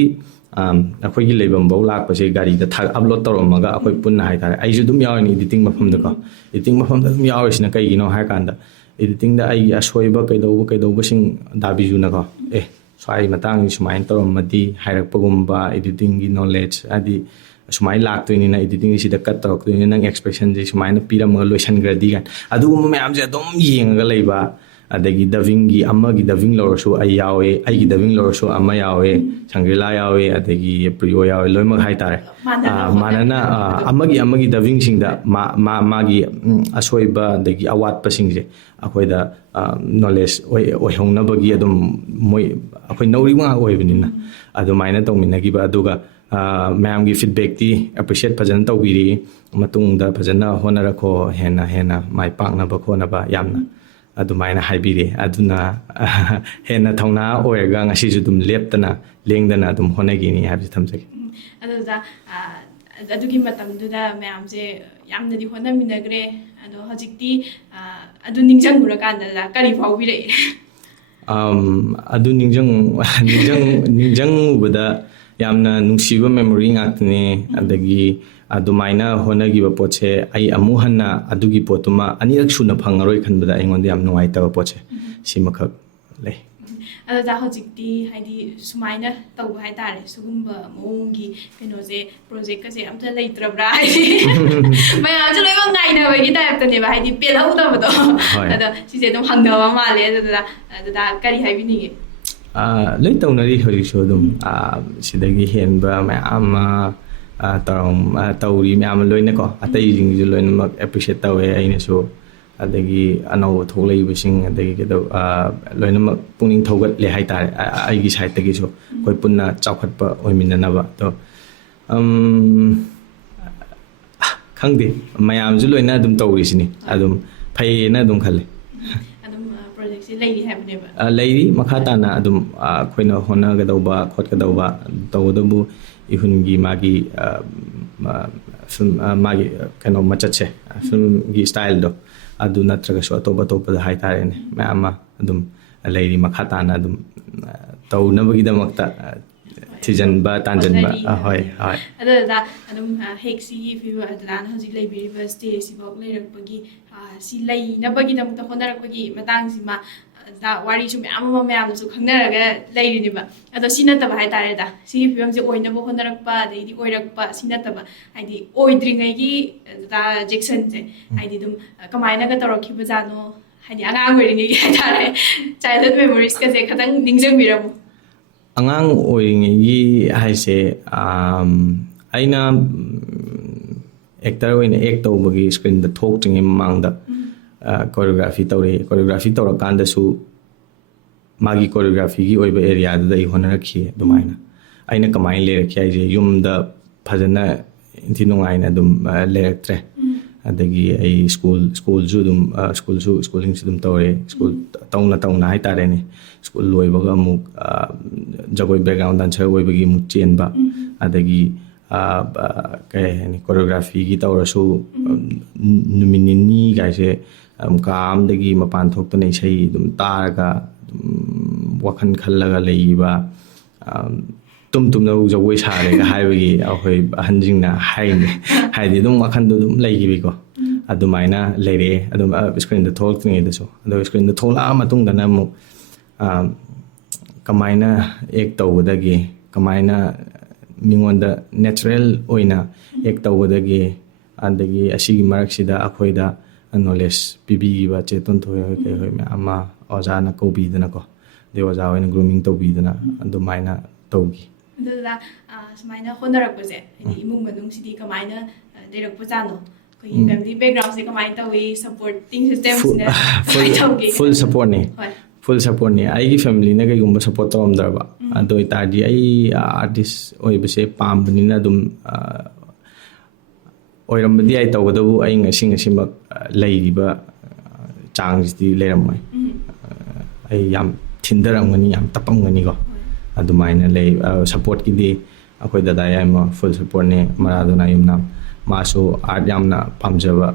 ꯑꯩꯈꯣꯏꯒꯤ ꯂꯩꯐꯝꯐꯥꯎ ꯂꯥꯛꯄꯁꯦ ꯒꯥꯔꯤꯗ ꯑꯞꯂꯣꯗ ꯇꯧꯔꯝꯃꯒ ꯑꯩꯈꯣꯏ ꯄꯨꯟꯅ ꯍꯥꯏꯇꯥꯔꯦ ꯑꯩꯁꯨ ꯑꯗꯨꯝ ꯌꯥꯎꯔꯤꯅꯤ ꯏꯗꯤꯇꯤꯡ ꯃꯐꯝꯗꯀꯣ ꯏꯗꯤꯇꯤꯡ ꯃꯐꯝꯗ ꯑꯗꯨꯝ ꯌꯥꯎꯔꯤꯁꯤꯅ ꯀꯩꯒꯤꯅꯣ ꯍꯥꯏꯔ ꯀꯥꯟꯗ ꯏꯗꯤꯇꯤꯡꯗ ꯑꯩꯒꯤ ꯑꯁꯣꯏꯕ ꯀꯩꯗꯧꯕꯁꯤꯡ ꯗꯥꯕꯤꯖꯨꯅꯀꯣ ꯁ꯭ꯋꯥꯏ ꯃꯇꯥꯡꯁꯤ ꯁꯨꯃꯥꯏꯅ ꯇꯧꯔꯝꯃꯗꯤ ꯍꯥꯏꯔꯛꯄꯒꯨꯝꯕ ꯏꯗꯤꯇꯤꯡꯒꯤ ꯅꯣꯂꯦꯖ ꯍꯥꯏꯗꯤ ꯁꯨꯃꯥꯏꯅ ꯂꯥꯛꯇꯣꯏꯅꯤꯅ ꯏꯗꯤꯇꯤꯡꯁꯤꯗ ꯀꯠ ꯇꯧꯔꯛꯇꯣꯏꯅꯤ ꯅꯪ ꯑꯦꯛꯁꯄ꯭ꯔꯦꯁꯟꯁꯤ ꯁꯨꯃꯥꯏꯅ ꯄꯤꯔꯝꯃꯒ ꯂꯣꯏꯁꯤꯟꯈ꯭ꯔꯗꯤ ꯀꯥꯏꯅ ꯑꯗꯨꯒꯨꯝꯕ ꯃꯌꯥꯝꯁꯦ ꯑꯗꯨꯝ ꯌꯦꯡꯉꯒ ꯂꯩꯕ ꯑꯗꯒꯤ ꯗꯕꯤꯡꯒꯤ ꯑꯃꯒꯤ ꯗꯕꯤꯡ ꯂꯧꯔꯁꯨ ꯑꯩ ꯌꯥꯎꯋꯦ ꯑꯩꯒꯤ ꯗꯕꯤꯡ ꯂꯧꯔꯁꯨ ꯑꯃ ꯌꯥꯎꯋꯦ ꯁꯪꯒ꯭ꯔꯤꯂꯥ ꯌꯥꯎꯋꯦ ꯑꯗꯒꯤ ꯄ꯭ꯔꯤꯌꯣ ꯌꯥꯎꯋꯦ ꯂꯣꯏꯅꯃꯛ ꯍꯥꯏꯇꯥꯔꯦ ꯃꯥꯟꯅꯅ ꯑꯃꯒꯤ ꯗꯕꯤꯡꯁꯤꯡꯗ ꯃꯥꯒꯤ ꯑꯁꯣꯏꯕ ꯑꯗꯒꯤ ꯑꯋꯥꯠꯄꯁꯤꯡꯁꯦ ꯑꯩꯈꯣꯏꯗ ꯅꯣꯂꯦꯖ ꯑꯣꯏꯍꯧꯅꯕꯒꯤ ꯑꯗꯨꯝ ꯃꯣꯏ ꯑꯩꯈꯣꯏ ꯅꯧꯔꯤꯕ ꯉꯥꯛ ꯑꯣꯏꯕꯅꯤꯅ ꯑꯗꯨꯃꯥꯏꯅ ꯇꯧꯃꯤꯟꯅꯈꯤꯕ ꯑꯗꯨꯒ ꯃꯌꯥꯝꯒꯤ ꯐꯤꯗꯕꯦꯛꯇꯤ ꯑꯦꯄ꯭ꯔꯤꯁꯤꯌꯦꯠ ꯐꯖꯅ ꯇꯧꯕꯤꯔꯤ ꯃꯇꯨꯡꯗ ꯐꯖꯅ ꯍꯣꯠꯅꯔꯛꯈꯣ ꯍꯦꯟꯅ ꯃꯥꯏ ꯄꯥꯛꯅꯕ ꯈꯣꯠꯅꯕ ꯌꯥꯝꯅ ꯑꯗꯨꯃꯥꯏꯅ ꯍꯥꯏꯕꯤꯔꯤ ꯑꯗꯨꯅ ꯍꯦꯟꯅ ꯊꯧꯅꯥ ꯑꯣꯏꯔꯒ ꯉꯁꯤꯁꯨ ꯑꯗꯨꯝ ꯂꯦꯞꯇꯅ ꯂꯦꯡꯗꯅ ꯑꯗꯨꯝ ꯍꯣꯠꯅꯈꯤꯅꯤ ꯍꯥꯏꯕꯁꯤ ꯊꯝꯖꯒꯦ ꯑꯗꯨꯗ ꯑꯗꯨꯒꯤ ꯃꯇꯝꯗꯨꯗ ꯃꯌꯥꯝꯁꯦ ꯌꯥꯝꯅꯗꯤ ꯍꯣꯠꯅꯃꯤꯟꯅꯈ꯭ꯔꯦ ꯑꯗꯣ ꯍꯧꯖꯤꯛꯇꯤ ꯑꯗꯨ ꯅꯤꯡꯁꯤꯡꯉꯨꯔꯀꯥꯟꯗ ꯀꯔꯤ ꯐꯥꯎꯕꯤꯔꯛꯏ ꯑꯗꯨ ꯅꯤꯡꯁꯤꯡꯉꯨꯕꯗ ꯌꯥꯝꯅ ꯅꯨꯡꯁꯤꯕ ꯃꯦꯃꯣꯔꯤ ꯉꯥꯛꯇꯅꯦ ꯑꯗꯒꯤ ꯑꯗꯨꯃꯥꯏꯅ ꯍꯣꯠꯅꯈꯤꯕ ꯄꯣꯠꯁꯦ ꯑꯩ ꯑꯃꯨꯛ ꯍꯟꯅ ꯑꯗꯨꯒꯤ ꯄꯣꯠꯇꯨꯃ ꯑꯅꯤꯔꯛ ꯁꯨꯅ ꯐꯪꯉꯔꯣꯏ ꯈꯟꯕꯗ ꯑꯩꯉꯣꯟꯗ ꯌꯥꯝ ꯅꯨꯡꯉꯥꯏꯇꯕ ꯄꯣꯠꯁꯦ ꯁꯤꯃꯈꯛ ꯂꯩ ꯑꯗꯨꯗ ꯍꯧꯖꯤꯛꯇꯤ ꯍꯥꯏꯗꯤ ꯁꯨꯃꯥꯏꯅ ꯇꯧꯕ ꯍꯥꯏꯇꯥꯔꯦ ꯁꯤꯒꯨꯝꯕ ꯃꯑꯣꯡꯒꯤ ꯀꯩꯅꯣꯁꯦ ꯄ꯭ꯔꯣꯖꯦꯛꯀꯁꯦ ꯑꯝꯇ ꯂꯩꯇ꯭ꯔꯕ꯭ꯔꯥ ꯍꯥꯏꯗꯤ ꯃꯌꯥꯝꯁꯨ ꯂꯣꯏꯅꯃꯛ ꯉꯥꯏꯅꯕꯒꯤ ꯇꯥꯏꯞꯇꯅꯦꯕ ꯍꯥꯏꯗꯤ ꯄꯦꯜꯍꯧꯗꯕꯗꯣ ꯑꯗꯣ ꯁꯤꯁꯦ ꯑꯗꯨꯝ ꯍꯪꯅꯕ ꯃꯥꯜꯂꯦ ꯑꯗꯨꯗ ꯀꯔꯤ ꯍꯥꯏꯕꯤꯅꯤꯡꯉꯤ ꯂꯣꯏ ꯇꯧꯅꯔꯤ ꯍꯧꯖꯤꯛꯁꯨ ꯑꯗꯨꯝ ꯁꯤꯗꯒꯤ ꯍꯦꯟꯕ ꯃꯌꯥꯝ ꯑꯃ ꯇꯧꯔꯤ ꯃꯌꯥꯝ ꯑꯃ ꯂꯣꯏꯅꯀꯣ ꯑꯇꯩꯁꯤꯡꯁꯨ ꯂꯣꯏꯅꯃꯛ ꯑꯦꯄ꯭ꯔꯤꯁꯤꯌꯦꯠ ꯇꯧꯋꯦ ꯑꯩꯅꯁꯨ ꯑꯗꯒꯤ ꯑꯅꯧꯕ ꯊꯣꯛꯂꯛꯏꯕꯁꯤꯡ ꯑꯗꯒꯤ ꯂꯣꯏꯅꯃꯛ ꯄꯨꯛꯅꯤꯡ ꯊꯧꯒꯠꯂꯦ ꯍꯥꯏꯇꯥꯔꯦ ꯑꯩꯒꯤ ꯁꯥꯏꯠꯇꯒꯤꯁꯨ ꯑꯩꯈꯣꯏ ꯄꯨꯟꯅ ꯆꯥꯎꯈꯠꯄ ꯑꯣꯏꯃꯤꯟꯅꯅꯕ ꯑꯗꯣ ꯈꯪꯗꯦ ꯃꯌꯥꯝꯁꯨ ꯂꯣꯏꯅ ꯑꯗꯨꯝ ꯇꯧꯔꯤꯁꯤꯅꯤ ꯑꯗꯨꯝ ꯐꯩꯌꯦꯅ ꯑꯗꯨꯝ ꯈꯜꯂꯦ ꯑꯗꯨꯝ ꯄ꯭ꯔꯣꯖꯦꯛꯁꯦ ꯂꯩꯔꯤ ꯍꯥꯏꯕꯅꯦꯕ ꯂꯩꯔꯤ ꯃꯈꯥ ꯇꯥꯅ ꯑꯗꯨꯝ ꯑꯩꯈꯣꯏꯅ ꯍꯣꯠꯅꯒꯗꯧꯕ ꯈꯣꯠꯀꯗꯧꯕ ꯇꯧꯒꯗꯧꯕ ꯏꯍꯨꯟꯒꯤ ꯃꯥꯒꯤ ꯃꯥꯒꯤ ꯀꯩꯅꯣ ꯃꯆꯠꯁꯦ ꯐꯤꯜꯝꯒꯤ ꯁ꯭ꯇꯥꯏꯜꯗꯣ ꯑꯗꯨ ꯅꯠꯇ꯭ꯔꯒꯁꯨ ꯑꯇꯣꯞꯄꯗ ꯍꯥꯏꯇꯥꯔꯦꯅꯦ ꯃꯌꯥꯝ ꯑꯃ ꯑꯗꯨꯝ ꯂꯩꯔꯤ ꯃꯈꯥ ꯇꯥꯅ ꯑꯗꯨꯝ ꯇꯧꯅꯕꯒꯤꯗꯃꯛꯇ ꯊꯤꯖꯤꯟꯕ ꯇꯥꯟꯖꯟꯕ ꯍꯣꯏ ꯑꯗꯨꯗ ꯑꯗꯨꯝ ꯍꯦꯛ ꯁꯤꯒꯤ ꯐꯤꯕꯝ ꯑꯗꯨꯗꯥꯅ ꯍꯧꯖꯤꯛ ꯂꯩꯕꯤꯔꯤꯕ ꯁ꯭ꯇꯦꯖꯁꯤꯐꯥꯎ ꯂꯩꯔꯛꯄꯒꯤ ꯁꯤ ꯂꯩꯅꯕꯒꯤꯗꯃꯛꯇ ꯍꯣꯠꯅꯔꯛꯄꯒꯤ ꯃꯇꯥꯡꯁꯤꯃ ꯋꯥꯔꯤꯁꯨ ꯃꯌꯥꯝ ꯑꯃ ꯃꯌꯥꯝꯅꯁꯨ ꯈꯪꯅꯔꯒ ꯂꯩꯔꯤꯅꯦꯕ ꯑꯗꯣ ꯁꯤ ꯅꯠꯇꯕ ꯍꯥꯏꯇꯥꯔꯦꯗ ꯁꯤꯒꯤ ꯐꯤꯕꯝꯁꯦ ꯑꯣꯏꯅꯕ ꯍꯣꯠꯅꯔꯛꯄ ꯑꯗꯩꯗꯤ ꯑꯣꯏꯔꯛꯄ ꯁꯤ ꯅꯠꯇꯕ ꯍꯥꯏꯗꯤ ꯑꯣꯏꯗ꯭ꯔꯤꯉꯩꯒꯤ ꯖꯦꯛꯁꯟꯁꯦ ꯍꯥꯏꯗꯤ ꯑꯗꯨꯝ ꯀꯃꯥꯏꯅꯒ ꯇꯧꯔꯛꯈꯤꯕꯖꯥꯠꯅോ ꯍꯥꯏꯗꯤ ꯑꯉꯥꯡ ꯑꯣꯏꯔꯤꯉꯩꯒꯤ ꯍꯥꯏꯇꯥꯔꯦ ꯆꯥꯏꯜꯍꯨꯗ ꯃꯦꯃꯣꯔꯤꯁꯀꯁꯦ ꯈꯤꯇꯪ ꯅꯤꯡꯁꯤꯡꯕꯤꯔꯝꯃꯨ ꯑꯉꯥꯡ ꯑꯣꯏꯔꯤꯉꯩꯒꯤ ꯍꯥꯏꯁꯦ ꯑꯩꯅ ꯑꯦꯛꯇꯔ ꯑꯣꯏꯅ ꯑꯦꯛ ꯇꯧꯕꯒꯤ ꯁ꯭ꯀ꯭ꯔꯤꯟꯗ ꯊꯣꯛꯇ꯭ꯔꯤꯉꯩ ꯃꯃꯥꯡꯗ ꯀꯣꯔꯤꯌꯣꯒ꯭ꯔꯥꯐꯤ ꯇꯧꯔꯛꯏ ꯀꯣꯔꯤꯌꯣꯒ꯭ꯔꯥꯐꯤ ꯇꯧꯔꯀꯥꯟꯗꯁꯨ ꯃꯥꯒꯤ ꯀꯣꯔꯤꯌꯣꯒ꯭ꯔꯥꯐꯤꯒꯤ ꯑꯣꯏꯕ ꯑꯦꯔꯤꯌꯥꯗꯨꯗ ꯑꯩ ꯍꯣꯠꯅꯔꯛꯈꯤ ꯑꯗꯨꯃꯥꯏꯅ ꯑꯩꯅ ꯀꯃꯥꯏꯅ ꯂꯩꯔꯛꯈꯤ ꯍꯥꯏꯁꯦ ꯌꯨꯝꯗ ꯐꯖꯅ ꯏꯟꯊꯤ ꯅꯨꯡꯉꯥꯏꯅ ꯑꯗꯨꯝ ꯂꯩꯔꯛꯇ꯭ꯔꯦ ꯑꯗꯒꯤ ꯑꯩ ꯁ꯭ꯀꯨꯜꯁꯨ ꯑꯗꯨꯝ ꯁ꯭ꯀꯨꯜꯁꯤꯡꯁꯨ ꯑꯗꯨꯝ ꯇꯧꯔꯦ ꯁ꯭ꯀꯨꯜ ꯇꯧꯅ ꯍꯥꯏꯇꯥꯔꯦꯅꯦ ꯁ꯭ꯀꯨꯜ ꯂꯣꯏꯕꯒ ꯑꯃꯨꯛ ꯖꯒꯣꯏ ꯕꯦꯛꯒ꯭ꯔꯥꯎꯟ ꯗꯥꯟꯁꯔ ꯑꯣꯏꯕꯒꯤ ꯑꯃꯨꯛ ꯆꯦꯟꯕ ꯑꯗꯒꯤ ꯀꯩ ꯍꯥꯏꯅꯤ ꯀꯣꯔꯤꯌꯣꯒ꯭ꯔꯥꯐꯤꯒꯤ ꯇꯧꯔꯁꯨ ꯅꯨꯃꯤꯠ ꯅꯤꯅꯤ ꯒꯥꯏꯁꯦ ꯀꯥ ꯑꯃꯗꯒꯤ ꯃꯄꯥꯟ ꯊꯣꯛꯇꯅ ꯏꯁꯩ ꯑꯗꯨꯝ ꯇꯥꯔꯒ ꯋꯥꯈꯜ ꯈꯜꯂꯒ ꯂꯩꯕ ꯇꯨꯝꯅꯕꯨ ꯖꯒꯣꯏ ꯁꯥꯔꯦꯒ ꯍꯥꯏꯕꯒꯤ ꯑꯩꯈꯣꯏ ꯑꯍꯟꯁꯤꯡꯅ ꯍꯥꯏꯅꯦ ꯍꯥꯏꯗꯤ ꯑꯗꯨꯝ ꯋꯥꯈꯟꯗꯣ ꯑꯗꯨꯝ ꯂꯩꯈꯤꯕꯀꯣ ꯑꯗꯨꯃꯥꯏꯅ ꯂꯩꯔꯛꯑꯦ ꯑꯗꯨꯝ ꯁ꯭ꯀ꯭ꯔꯤꯟꯗ ꯊꯣꯛꯂꯛꯇ꯭ꯔꯤꯉꯩꯗꯁꯨ ꯑꯗꯨꯒ ꯁ꯭ꯀ꯭ꯔꯤꯟꯗ ꯊꯣꯛꯂꯛꯑ ꯃꯇꯨꯡꯗꯅ ꯑꯃꯨꯛ ꯀꯃꯥꯏꯅ ꯑꯦꯛ ꯇꯧꯒꯗꯒꯦ ꯀꯃꯥꯏꯅ ꯃꯤꯉꯣꯟꯗ ꯅꯦꯆꯔꯦꯜ ꯑꯣꯏꯅ ꯑꯦꯛ ꯇꯧꯒꯗꯒꯦ ꯑꯗꯒꯤ ꯑꯁꯤꯒꯤ ꯃꯔꯛꯁꯤꯗ ꯑꯩꯈꯣꯏꯗ ꯅꯣꯂꯦꯖ ꯄꯤꯕꯤꯈꯤꯕ ꯆꯦ ꯇꯣꯟꯊꯣꯏ ꯍꯣꯏ ꯀꯩ ꯍꯣꯏ ꯃꯌꯥꯝ ꯑꯃ ꯑꯣꯖꯥꯅ ꯀꯧꯕꯤꯗꯅꯀꯣ ꯑꯗꯩ ꯑꯣꯖꯥ ꯍꯣꯏꯅ ꯒ꯭ꯔꯨꯃꯤꯡ ꯇꯧꯕꯤꯗꯅ ꯑꯗꯨꯃꯥꯏꯅ ꯇꯧꯈꯤ ꯑꯗꯨꯗ ꯁꯨꯃꯥꯏꯅ ꯍꯣꯠꯅꯔꯛꯄꯁꯦ ꯍꯥꯏꯗꯤ ꯏꯃꯨꯡ ꯃꯅꯨꯡꯁꯤꯗꯤ ꯀꯃꯥꯏꯅ ꯂꯩꯔꯛꯄꯖꯥꯠꯅꯣ ꯑꯩꯈꯣꯏꯒꯤ ꯐꯦꯃꯤꯂꯤ ꯕꯦꯛꯒ꯭ꯔꯥꯎꯟꯁꯦ ꯀꯃꯥꯏꯅ ꯇꯧꯏ ꯁꯞꯄꯣꯔꯇꯤꯡ ꯁꯤꯁꯇꯦꯝꯁꯤꯅ ꯀꯃꯥꯏꯅ ꯇꯧꯒꯦ ꯐꯨꯜ ꯁꯞꯄꯣꯔꯠꯅꯤ ꯐꯨꯜ ꯁꯞꯄꯣꯔꯠꯅꯤ ꯑꯩꯒꯤ ꯐꯦꯃꯤꯂꯤꯅ ꯀꯩꯒꯨꯝꯕ ꯁꯞꯄꯣꯔꯠ ꯇꯧꯔꯝꯗ꯭ꯔꯕ ꯑꯗꯨ ꯑꯣꯏꯇꯥꯔꯗꯤ ꯑꯩ ꯑꯥꯔꯇꯤꯁ ꯑꯣꯏꯕꯁꯦ ꯄꯥꯝꯕꯅꯤꯅ ꯑꯗꯨꯝ ꯑꯣꯏꯔꯝꯕꯗꯤ ꯑꯩ ꯇꯧꯒꯗꯕꯨ ꯑꯩ ꯉꯁꯤꯃꯛ ꯂꯩꯔꯤꯕ ꯆꯥꯡꯁꯤꯗꯤ ꯂꯩꯔꯝꯃꯣꯏ ꯑꯩ ꯌꯥꯝ ꯊꯤꯟꯊꯔꯝꯒꯅꯤ ꯌꯥꯝ ꯇꯞꯄꯝꯒꯅꯤꯀꯣ ꯑꯗꯨꯃꯥꯏꯅ ꯂꯩ ꯁꯞꯄꯣꯔꯠꯀꯤꯗꯤ ꯑꯩꯈꯣꯏ ꯗꯗꯥ ꯌꯥꯏꯃ ꯐꯨꯜ ꯁꯞꯄꯣꯔꯠꯅꯦ ꯃꯔꯥꯗꯣꯅ ꯌꯨꯝꯅꯥꯝ masu art yamna pamjaba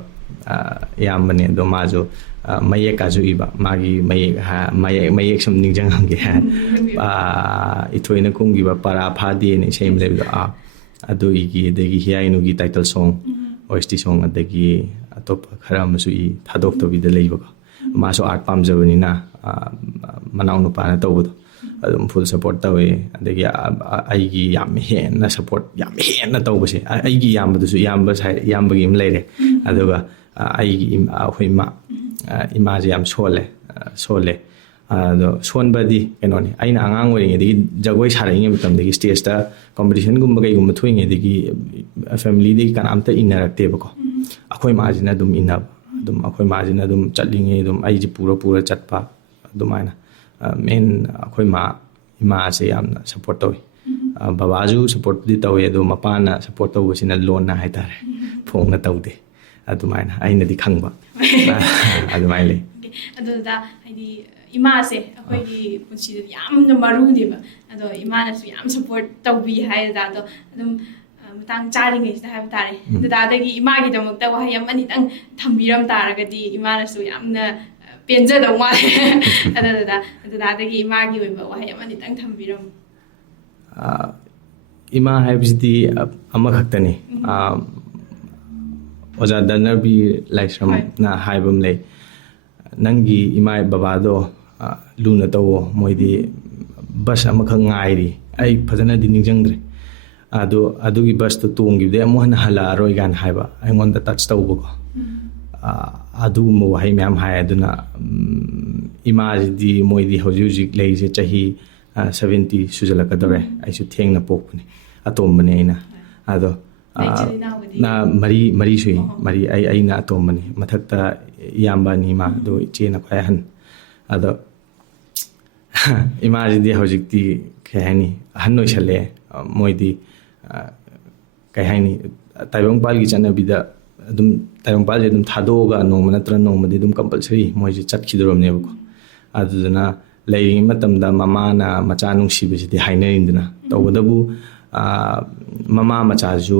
yambane do masu mayek kazu iba magi mayek sum ningjang hamge ithoina kumgi ba para phadi ne same level adu igi degi hiainu gi title song OST song adagi atop khara masu I thadok to bi de leiba masu art pamjabani na manau nu pa na tawdo adum full support tawe adagi aigi yam hen na support yam hen na tawbase aigi yambadu su yamba sai yambagi im leire aduga aigi ahoi ma imaji yam sole ado sonbadi kenoni aina angang wori ngedi jagoi saringe matamdagi stage ta competition gumba kai gumba thoinge digi family di kanamta inarakte bako akhoi majina dum inab dum akhoi majina dum chatlinge dum aiji pura chatpa dumaina men akhoi ma ima se yamna support tawi babaju support di tawi do mapana support tawi sina loan na haitare phong na tawde adumaina aina di khangba adumaile aduda haidi ima se akhoi gi punsi da yamna maru deba ado ima na su yam support tawbi haida do adum matang charing ngai da haib tare da gi ima gi damak ta wa yam ani tang thambiram taragadi ima na su yamna penja da ma da gi ima gi ba wa yam ani tang thambiram ima haibsidi ama khaktani oja danarbi laisram na haibam lei nangi imai babado luna tawo moidi bus ama khang ngairi ai phajana di ningjangdre adugi bus to tongi de mo hana hala roi gan haiba ai ngonda touch tawbo ko adu mo hai myam hai aduna image di moidi hojuji leise chahi 70 sujala kadare ai su thengna pokpani atombane ina ado na mari sui mari ai na atombane mathakta yamba ni ma do iche na khaya han ado image di hojikti khani hanoi chale moidi kai hani taibang pal gi chana bida adum taibang pal je dum thadoga nongma natra nongma di dum compulsory moiji chatkhidorom ne ko aduna leiring matamda mama na macha nungsi bisidi hainarinduna tawdabu mama macha ju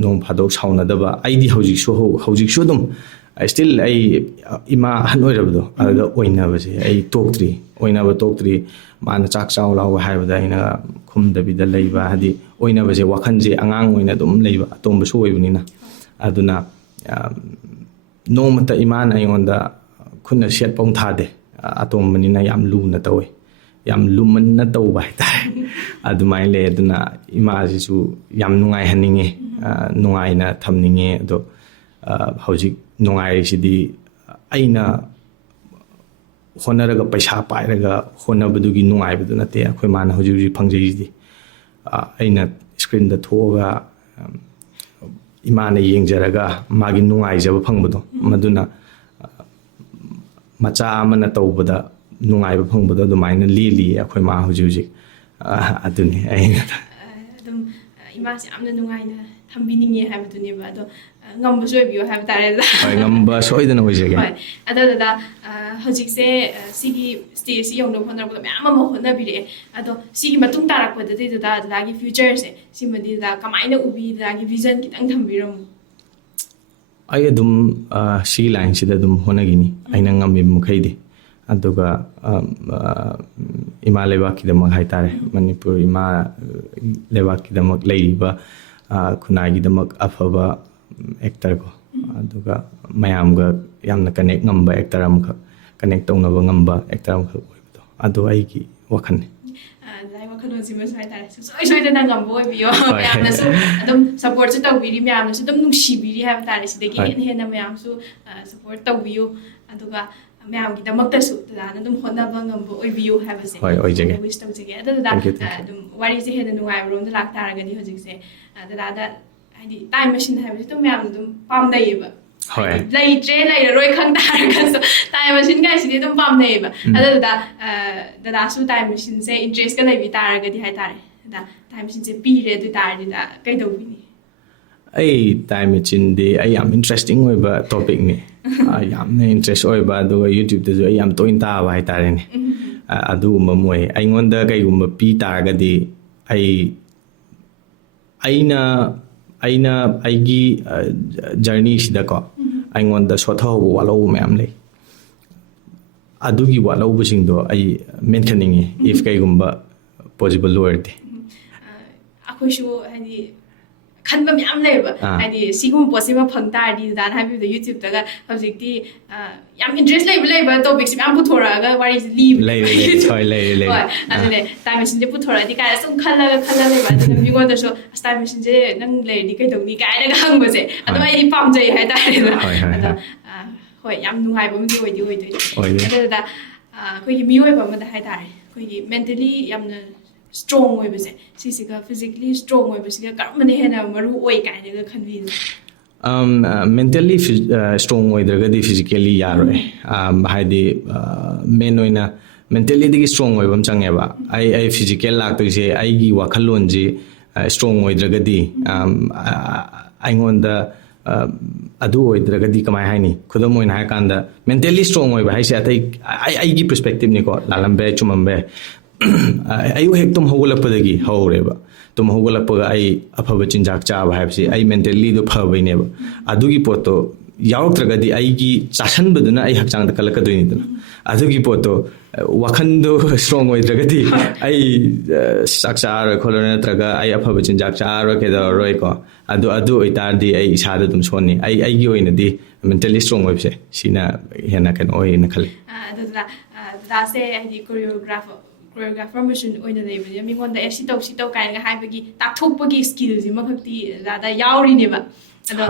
nong phadok sauna daba aidi hojik su dum still ai ima hanoi rabdo ada oina base ai toktri oina ba toktri mana chak chaw law haibada ina khumda bida leiba hadi oina base wakhanje angang oina dum leiba atomba su oibunina aduna nomata iman ayonda khunna set pong thade atombanina yam lu na tawe yam luman na tawba haitare adumai le aduna imaji su yam nungai haninge nungai na thamninge do hojik nungai sidi aina honaraga paisa pairaga honabadugi nungai badu nate akhoi mana hoji phangjei di aina screen da thoga imana yengjaraga magi nungai jaba phangbado maduna macha amana tawbada nungai ba phangbado dumaina lili akhoi ma hoji aduni aina adum ima se amna nungai na thambininge habaduni ba do ngamba soibiyo hab tare da ngamba soidana hoijege ada hojik se sigi stage yongno phonra ko me amma mo hona bire ado sigi matung tarak pa da gi future se simadi da kamaina ubi da gi vision kitang thambiram ai adum si line sida dum honagini aina ngami mukhaidi aduga ima lewa kidamak haitare manipur ima lewa kidamak leiba khunai gidamak afaba actor ko aduga mayamga yamna connect ngamba actor amkha connect tawnaba ngamba actor amkha oibdo adu aigi wakhan lai wakhan ojima sai tare soi da ngamba oibiyo yamna su adum support su tawbiri yamna su dum nungsibiri hab tare sidagi hen mayam su support tawbiyo aduga mayam gi damakta su dana dum honaba ngamba oibiyo habase hoi oijege wish tawjege adada dum wari se hen nuai rom da lak taragadi hojik se da haidi time machine habase dum mayam dum pam daiba hoi lai tre lai roi khang taraga so time machine ga sidi dum pam daiba adada da su time machine se interest ka lai bi taragadi hai tare da time machine se pi re du tar da kai do bini ai time machine de ai am interesting oiba topic ni yamna interest oiba do YouTube da ai am toin ta ba hai tare ni adu mamoi ai ngonda kai gumba pi taragadi ai aina ꯑꯩꯅ ꯑꯩꯒꯤ ꯖꯔꯅꯤꯁꯤꯗꯀꯣ ꯑꯩꯉꯣꯟꯗ ꯁꯣꯊꯍꯧꯕ ꯋꯥꯠꯍꯧꯕ ꯃꯌꯥꯝ ꯂꯩ ꯑꯗꯨꯒꯤ ꯋꯥꯠꯍꯧꯕꯁꯤꯡꯗꯣ ꯑꯩ ꯃꯦꯟꯈꯠꯅꯤꯡꯉꯤ if ꯀꯩꯒꯨꯝꯕ possible ꯑꯣꯏꯔꯗꯤ ꯑꯩꯈꯣꯏꯁꯨ ꯍꯥꯏꯗꯤ ꯈꯟꯕ ꯃꯌꯥꯝ ꯂꯩꯕ ꯍꯥꯏꯗꯤ ꯁꯤꯒꯨꯝꯕ ꯄꯣꯠꯁꯤꯃ ꯐꯪ ꯇꯥꯔꯗꯤ ꯗꯥꯅ ꯍꯥꯏꯕꯤꯕꯗ ꯌꯨꯇ꯭ꯌꯨꯕꯇꯒ ꯍꯧꯖꯤꯛꯇꯤ ꯌꯥꯝ ꯏꯟꯇꯔꯦꯁ ꯂꯩꯕ ꯇꯣꯄꯤꯛꯁꯤ ꯃꯌꯥꯝ ꯄꯨꯊꯣꯔꯛꯑꯒ ꯋꯥꯔꯤꯁꯤ ꯂꯤꯕ ꯂꯩ ꯍꯣꯏ ꯑꯗꯨꯅꯦ ꯇꯥꯏꯝ ꯃꯦꯆꯤꯟꯁꯦ ꯄꯨꯊꯣꯔꯛꯑꯗꯤ ꯀꯥꯏꯅ ꯁꯨꯝ ꯈꯜꯂ ꯂꯩꯕ ꯑꯗꯨꯅ ꯃꯤꯉꯣꯟꯗꯁꯨ ꯑꯁ ꯇꯥꯏꯝ ꯃꯦꯆꯤꯟꯁꯦ ꯅꯪ ꯂꯩꯔꯗꯤ ꯀꯩꯗꯧꯅꯤ ꯀꯥꯏꯅꯒ ꯍꯪꯕꯁꯦ ꯑꯗꯨꯝ ꯑꯩꯗꯤ ꯄꯥꯝꯖꯩ ꯍꯥꯏꯇꯥꯔꯦꯅ ꯑꯗꯣ ꯍꯣꯏ ꯌꯥꯝ ꯅꯨꯡꯉꯥꯏꯕ ꯑꯃꯗꯤ ꯑꯣꯏꯗꯣꯏꯅꯦ ꯑꯗꯨꯗ ꯑꯩꯈꯣꯏꯒꯤ ꯃꯤꯑꯣꯏꯕ ꯑꯃꯗ ꯍꯥꯏꯇꯥꯔꯦ ꯑꯩꯈꯣꯏꯒꯤ ꯃꯦꯟꯇꯦꯂꯤ ꯌꯥꯝꯅ ꯁ꯭ꯇ꯭ꯔꯣꯡ ꯑꯣꯏꯕꯁꯦ ꯁꯤꯁꯤꯒ ꯐꯤꯖꯤꯀꯦꯂꯤ ꯁ꯭ꯇ꯭ꯔꯣꯡ ꯑꯣꯏꯕꯁꯤꯒ ꯀꯔꯝꯕꯅ ꯍꯦꯟꯅ ꯃꯔꯨ ꯑꯣꯏ ꯀꯥꯏꯅꯒ ꯈꯟꯕꯤꯅꯣ ꯃꯦꯟꯇꯦꯜꯂꯤ ꯁ꯭ꯇ꯭ꯔꯣꯡ ꯑꯣꯏꯗ꯭ꯔꯒꯗꯤ ꯐꯤꯖꯤꯀꯦꯜꯂꯤ ꯌꯥꯔꯣꯏ ꯍꯥꯏꯗꯤ ꯃꯦꯟ ꯑꯣꯏꯅ ꯃꯦꯟꯇꯦꯜꯂꯤꯗꯒꯤ ꯁ꯭ꯇ꯭ꯔꯣꯡ ꯑꯣꯏꯕ ꯑꯃ ꯆꯪꯉꯦꯕ ꯑꯩ ꯐꯤꯖꯤꯀꯦꯜ ꯂꯥꯛꯇꯣꯏꯁꯦ ꯑꯩꯒꯤ ꯋꯥꯈꯜꯂꯣꯟꯁꯤ ꯁ꯭ꯇ꯭ꯔꯣꯡ ꯑꯣꯏꯗ꯭ꯔꯒꯗꯤ ꯑꯩꯉꯣꯟꯗ ꯑꯗꯨ ꯑꯣꯏꯗ꯭ꯔꯒꯗꯤ ꯀꯃꯥꯏꯅ ꯍꯥꯏꯅꯤ ꯈꯨꯗꯝ ꯑꯣꯏꯅ ꯍꯥꯏꯔꯀꯥꯟꯗ ꯃꯦꯟꯇꯦꯜꯂꯤ ꯁ꯭ꯇ꯭ꯔꯣꯡ ꯑꯣꯏꯕ ꯍꯥꯏꯁꯦ ꯑꯇꯩ ꯑꯩꯒꯤ ꯄꯔꯁꯄꯦꯛꯇꯤꯞꯅꯤꯀꯣ ꯂꯥꯜꯂꯝꯕ ꯌꯥꯏ ꯆꯨꯝꯃꯝꯕ ꯌꯥꯏ ꯑꯌꯨꯛ ꯍꯦꯛ ꯇꯨꯝ ꯍꯧꯒꯠꯂꯛꯄꯗꯒꯤ ꯍꯧꯔꯦꯕ ꯇꯨꯝ ꯍꯧꯒꯠꯂꯛꯄꯒ ꯑꯩ ꯑꯐꯕ ꯆꯤꯟꯖꯥꯛ ꯆꯥꯕ ꯍꯥꯏꯕꯁꯤ ꯑꯩ ꯃꯦꯟꯇꯦꯜꯂꯤꯗꯣ ꯐꯕꯩꯅꯦꯕ ꯑꯗꯨꯒꯤ ꯄꯣꯠꯇꯣ ꯌꯥꯎꯔꯛꯇ꯭ꯔꯒꯗꯤ ꯑꯩꯒꯤ ꯆꯥꯁꯟꯕꯗꯨꯅ ꯑꯩ ꯍꯛꯆꯥꯡꯗ ꯀꯜꯂꯛꯀꯗꯣꯏꯅꯤꯗꯅ ꯑꯗꯨꯒꯤ ꯄꯣꯠꯇꯣ ꯋꯥꯈꯟꯗꯣ ꯁ꯭ꯇ꯭ꯔꯣꯡ ꯑꯣꯏꯗ꯭ꯔꯒꯗꯤ ꯑꯩ ꯆꯥꯛ ꯆꯥꯔꯔꯣꯏ ꯈꯣꯠꯂꯔꯣꯏ ꯅꯠꯇ꯭ꯔꯒ ꯑꯩ ꯑꯐꯕ ꯆꯤꯟꯖꯥꯛ ꯆꯥꯔꯔꯣꯏ ꯀꯩꯗꯧꯔꯔꯣꯏꯀꯣ ꯑꯗꯨ ꯑꯣꯏꯇꯥꯔꯗꯤ ꯑꯩ ꯏꯁꯥꯗ ꯑꯗꯨꯝ ꯁꯣꯟꯅꯤ ꯑꯩꯒꯤ ꯑꯣꯏꯅꯗꯤ ꯃꯦꯟꯇꯦꯜꯂꯤ ꯁ꯭ꯇ꯭ꯔꯣꯡ ꯑꯣꯏꯕꯁꯦ ꯁꯤꯅ ꯍꯦꯟꯅ ꯀꯩꯅꯣ ꯑꯣꯏꯌꯦꯅ ꯈꯜꯂꯤ ꯑꯗꯨꯗ ꯗꯥꯁꯦ ꯍꯥꯏꯗꯤ ꯀꯣꯔꯤꯌꯣꯒ꯭ꯔꯥꯐꯔ ꯃꯁꯨ ꯑꯣꯏꯅ ꯂꯩꯕꯅꯤꯅ ꯃꯤꯉꯣꯟꯗ ꯁꯤ ꯇꯧ ꯀꯥꯏꯅꯒ ꯍꯥꯏꯕꯒꯤ ꯇꯥꯛꯊꯣꯛꯄꯒꯤ ꯁ꯭ꯀꯤꯜꯁꯤ ꯑꯃꯈꯛꯇꯤ ꯗꯥꯗ ꯌꯥꯎꯔꯤꯅꯦꯕ ꯑꯗꯣ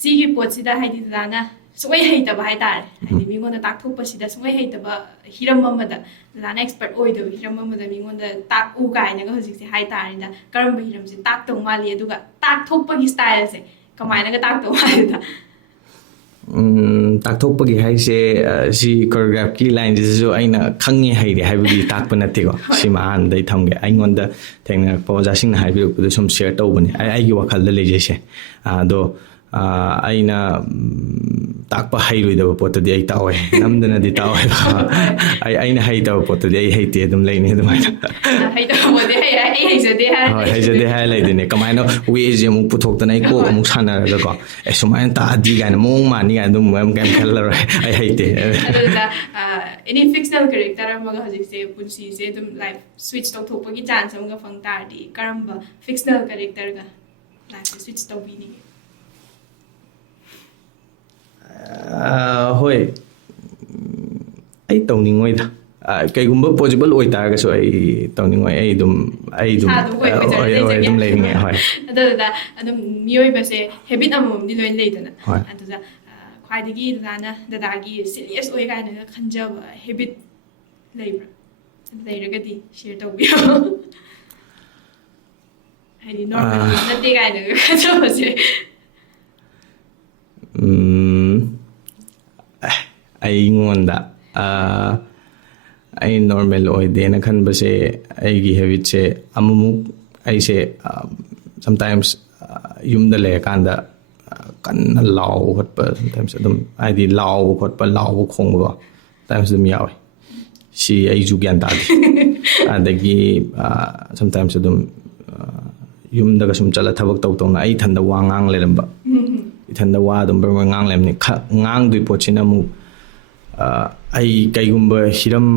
ꯁꯤꯒꯤ ꯄꯣꯠꯁꯤꯗ ꯍꯥꯏꯗꯤ ꯗꯥꯗꯥꯅ ꯁꯨꯡꯍꯩ ꯍꯩꯇꯕ ꯍꯥꯏꯇꯥꯔꯦ ꯍꯥꯏꯗꯤ ꯃꯤꯉꯣꯟꯗ ꯇꯥꯛꯊꯣꯛꯄꯁꯤꯗ ꯁꯨꯡꯍꯩ ꯍꯩꯇꯕ ꯍꯤꯔꯝ ꯑꯃꯗ ꯗꯥꯗꯥꯅ ꯑꯦꯛꯁꯄꯔꯠ ꯑꯣꯏꯗꯕ ꯍꯤꯔꯝ ꯑꯃꯗ ꯃꯤꯉꯣꯟꯗ ꯇꯥꯛꯎ ꯀꯥꯏꯅꯒ ꯍꯧꯖꯤꯛꯁꯦ ꯍꯥꯏꯇꯥꯔꯦꯗ ꯀꯔꯝꯕ ꯍꯤꯔꯝꯁꯦ ꯇꯥꯛꯇꯧ ꯃꯥꯜꯂꯤ ꯑꯗꯨꯒ ꯇꯥꯛꯊꯣꯛꯄꯒꯤ ꯁ꯭ꯇꯥꯏꯜꯁꯦ ꯀꯃꯥꯏꯅꯒ ꯇꯥꯛꯇꯧ ꯃꯥꯜꯂꯤꯗ ꯇꯥꯛꯊꯣꯛꯄꯒꯤ ꯍꯥꯏꯁꯦ ꯁꯤ ꯀꯣꯔꯤꯌꯣꯒ꯭ꯔꯥꯐꯀꯤ ꯂꯥꯏꯟꯁꯤꯁꯨ ꯑꯩꯅ ꯈꯪꯉꯦ ꯍꯩꯔꯦ ꯍꯥꯏꯕꯒꯤ ꯇꯥꯛꯄ ꯅꯠꯇꯦꯀꯣ ꯁꯤꯃ ꯑꯍꯥꯟꯕꯗ ꯊꯝꯒꯦ ꯑꯩꯉꯣꯟꯗ ꯊꯦꯡꯅꯔꯛꯄ ꯑꯣꯖꯥꯁꯤꯡꯅ ꯍꯥꯏꯕꯤꯔꯛꯄꯗ ꯁꯨꯝ ꯁꯤꯌꯔ ꯇꯧꯕꯅꯦ ꯑꯩꯒꯤ ꯋꯥꯈꯜꯗ ꯂꯩꯖꯩꯁꯦ ꯑꯗꯣ ꯑꯩꯅ ꯇꯥꯛꯄ ꯍꯩꯔꯣꯏꯗꯕ ꯄꯣꯠꯇꯗꯤ ꯑꯩ ꯇꯥꯛꯑꯣꯏ ꯅꯝꯗꯅꯗꯤ ꯇꯥꯛꯑꯣꯏꯕ ꯑꯩꯅ ꯍꯩꯇꯕ ꯄꯣꯠꯇꯗꯤ ꯑꯩ ꯍꯩꯇꯦ ꯑꯗꯨꯝ ꯂꯩꯅꯤ ꯑꯗꯨꯃꯥꯏꯅ ꯍꯩꯇꯕ ꯄꯣꯠꯇꯤ ꯑꯩ ꯍꯩꯖꯗꯦ ꯍꯣꯏ ꯍꯩꯖꯗꯦ ꯍꯥꯏꯔ ꯂꯩꯗꯣꯏꯅꯦ ꯀꯃꯥꯏꯅ ꯋꯦꯁꯦ ꯑꯃꯨꯛ ꯄꯨꯊꯣꯛꯇꯅ ꯑꯩ ꯀꯣꯛ ꯑꯃꯨꯛ ꯁꯥꯟꯅꯔꯒꯀꯣ ꯁꯨꯃꯥꯏꯅ ꯇꯥꯛꯑꯗꯤ ꯀꯥꯏꯅ ꯃꯑꯣꯡ ꯃꯥꯟꯅꯤ ꯀꯥꯏꯅ ꯑꯗꯨꯝ ꯀꯩꯝ ꯈꯜꯂꯔꯣꯏ ꯑꯩ ꯍꯩꯇꯦ ꯑꯗꯨꯗ ꯑꯦꯅꯤ ꯐꯤꯛꯁꯅꯦꯜ ꯀꯦꯔꯦꯛꯇꯔ ꯑꯃꯒ ꯍꯧꯖꯤꯛꯁꯦ ꯄꯨꯟꯁꯤꯁꯦ ꯑꯗꯨꯝ ꯂꯥꯏꯐ ꯁ꯭ꯋꯤꯆ ꯇꯧꯊꯣꯛꯄꯒꯤ ꯆꯥꯟꯁ ꯑꯃꯒ ꯐꯪ ꯇꯥꯔꯗꯤ ꯀꯔꯝꯕ ꯐꯤꯛꯁꯅꯦꯜ ꯀꯦꯔꯦꯛꯇꯔꯒ ꯂꯥꯏꯐꯁꯦ ꯁ꯭ꯋꯤꯆ ꯇꯧꯕꯤꯅꯤꯡꯉꯦ ꯍꯣꯏ ꯑꯩ ꯇꯧꯅꯤꯡꯉꯣꯏꯗ ꯀꯩꯒꯨꯝꯕ ꯄꯣꯁꯤꯕꯜ ꯑꯣꯏꯇꯥꯔꯒꯁꯨ ꯑꯩ ꯇꯧꯅꯤꯡꯉꯣꯏ ꯑꯩ ꯑꯗꯨꯝ ꯂꯩꯅꯤꯡꯉꯦ ꯍꯣꯏ ꯑꯗꯨꯗ ꯑꯗꯨꯝ ꯃꯤꯑꯣꯏꯕꯁꯦ ꯍꯦꯕꯤꯠ ꯑꯃꯃꯝꯗꯤ ꯂꯣꯏ ꯂꯩꯗꯅ ꯑꯗꯨꯗ ꯈ꯭ꯋꯥꯏꯗꯒꯤ ꯗꯗꯥꯒꯤ ꯁꯤꯔꯤꯌꯁ ꯑꯣꯏ ꯀꯥꯏꯅꯒ ꯈꯟꯖꯕ ꯍꯦꯕꯤꯠ ꯂꯩꯕ꯭ꯔꯥ ꯂꯩꯔꯒꯗꯤ ꯁꯤꯌꯔ ꯇꯧꯕꯤꯌꯣ ꯍꯥꯏꯗꯤ ꯅꯣꯔꯃꯦꯜ ꯅꯠꯇꯦ ꯀꯥꯏꯅꯒ ꯈꯟꯖꯕꯁꯦ ꯑꯩꯉꯣꯟꯗ ꯑꯩ ꯅꯣꯔꯃꯦꯜ ꯑꯣꯏꯗꯦꯅ ꯈꯟꯕꯁꯦ ꯑꯩꯒꯤ ꯍꯦꯕꯤꯠꯁꯦ ꯑꯃꯨꯛ ꯑꯩꯁꯦ ꯁꯝꯇꯥꯏꯝꯁ ꯌꯨꯝꯗ ꯂꯩꯔꯀꯥꯟꯗ ꯀꯟꯅ ꯂꯥꯎꯕ ꯈꯣꯠꯄ ꯁꯝꯇꯥꯏꯝꯁ ꯑꯗꯨꯝ ꯍꯥꯏꯗꯤ ꯂꯥꯎꯕ ꯈꯣꯠꯄ ꯂꯥꯎꯕ ꯈꯣꯡꯕꯀꯣ ꯇꯥꯏꯝꯁ ꯑꯗꯨꯝ ꯌꯥꯎꯋꯤ ꯁꯤ ꯑꯩꯁꯨ ꯒ꯭ꯌꯥꯟ ꯇꯥꯗꯦ ꯑꯗꯒꯤ ꯁꯝꯇꯥꯏꯝꯁ ꯑꯗꯨꯝ ꯌꯨꯝꯗꯒ ꯁꯨꯝ ꯆꯠꯂ ꯊꯕꯛ ꯇꯧꯅ ꯑꯩ ꯏꯊꯟꯗ ꯋꯥ ꯉꯥꯡ ꯂꯩꯔꯝꯕ ꯏꯊꯟꯗ ꯋꯥ ꯑꯗꯨꯝ ꯉꯥꯡ ꯂꯩꯔꯝꯅꯤ ꯉꯥꯡꯗꯣꯏ ꯄꯣꯠꯁꯤꯅ ꯑꯃꯨꯛ ꯑꯩ ꯀꯩꯒꯨꯝꯕ ꯍꯤꯔꯝ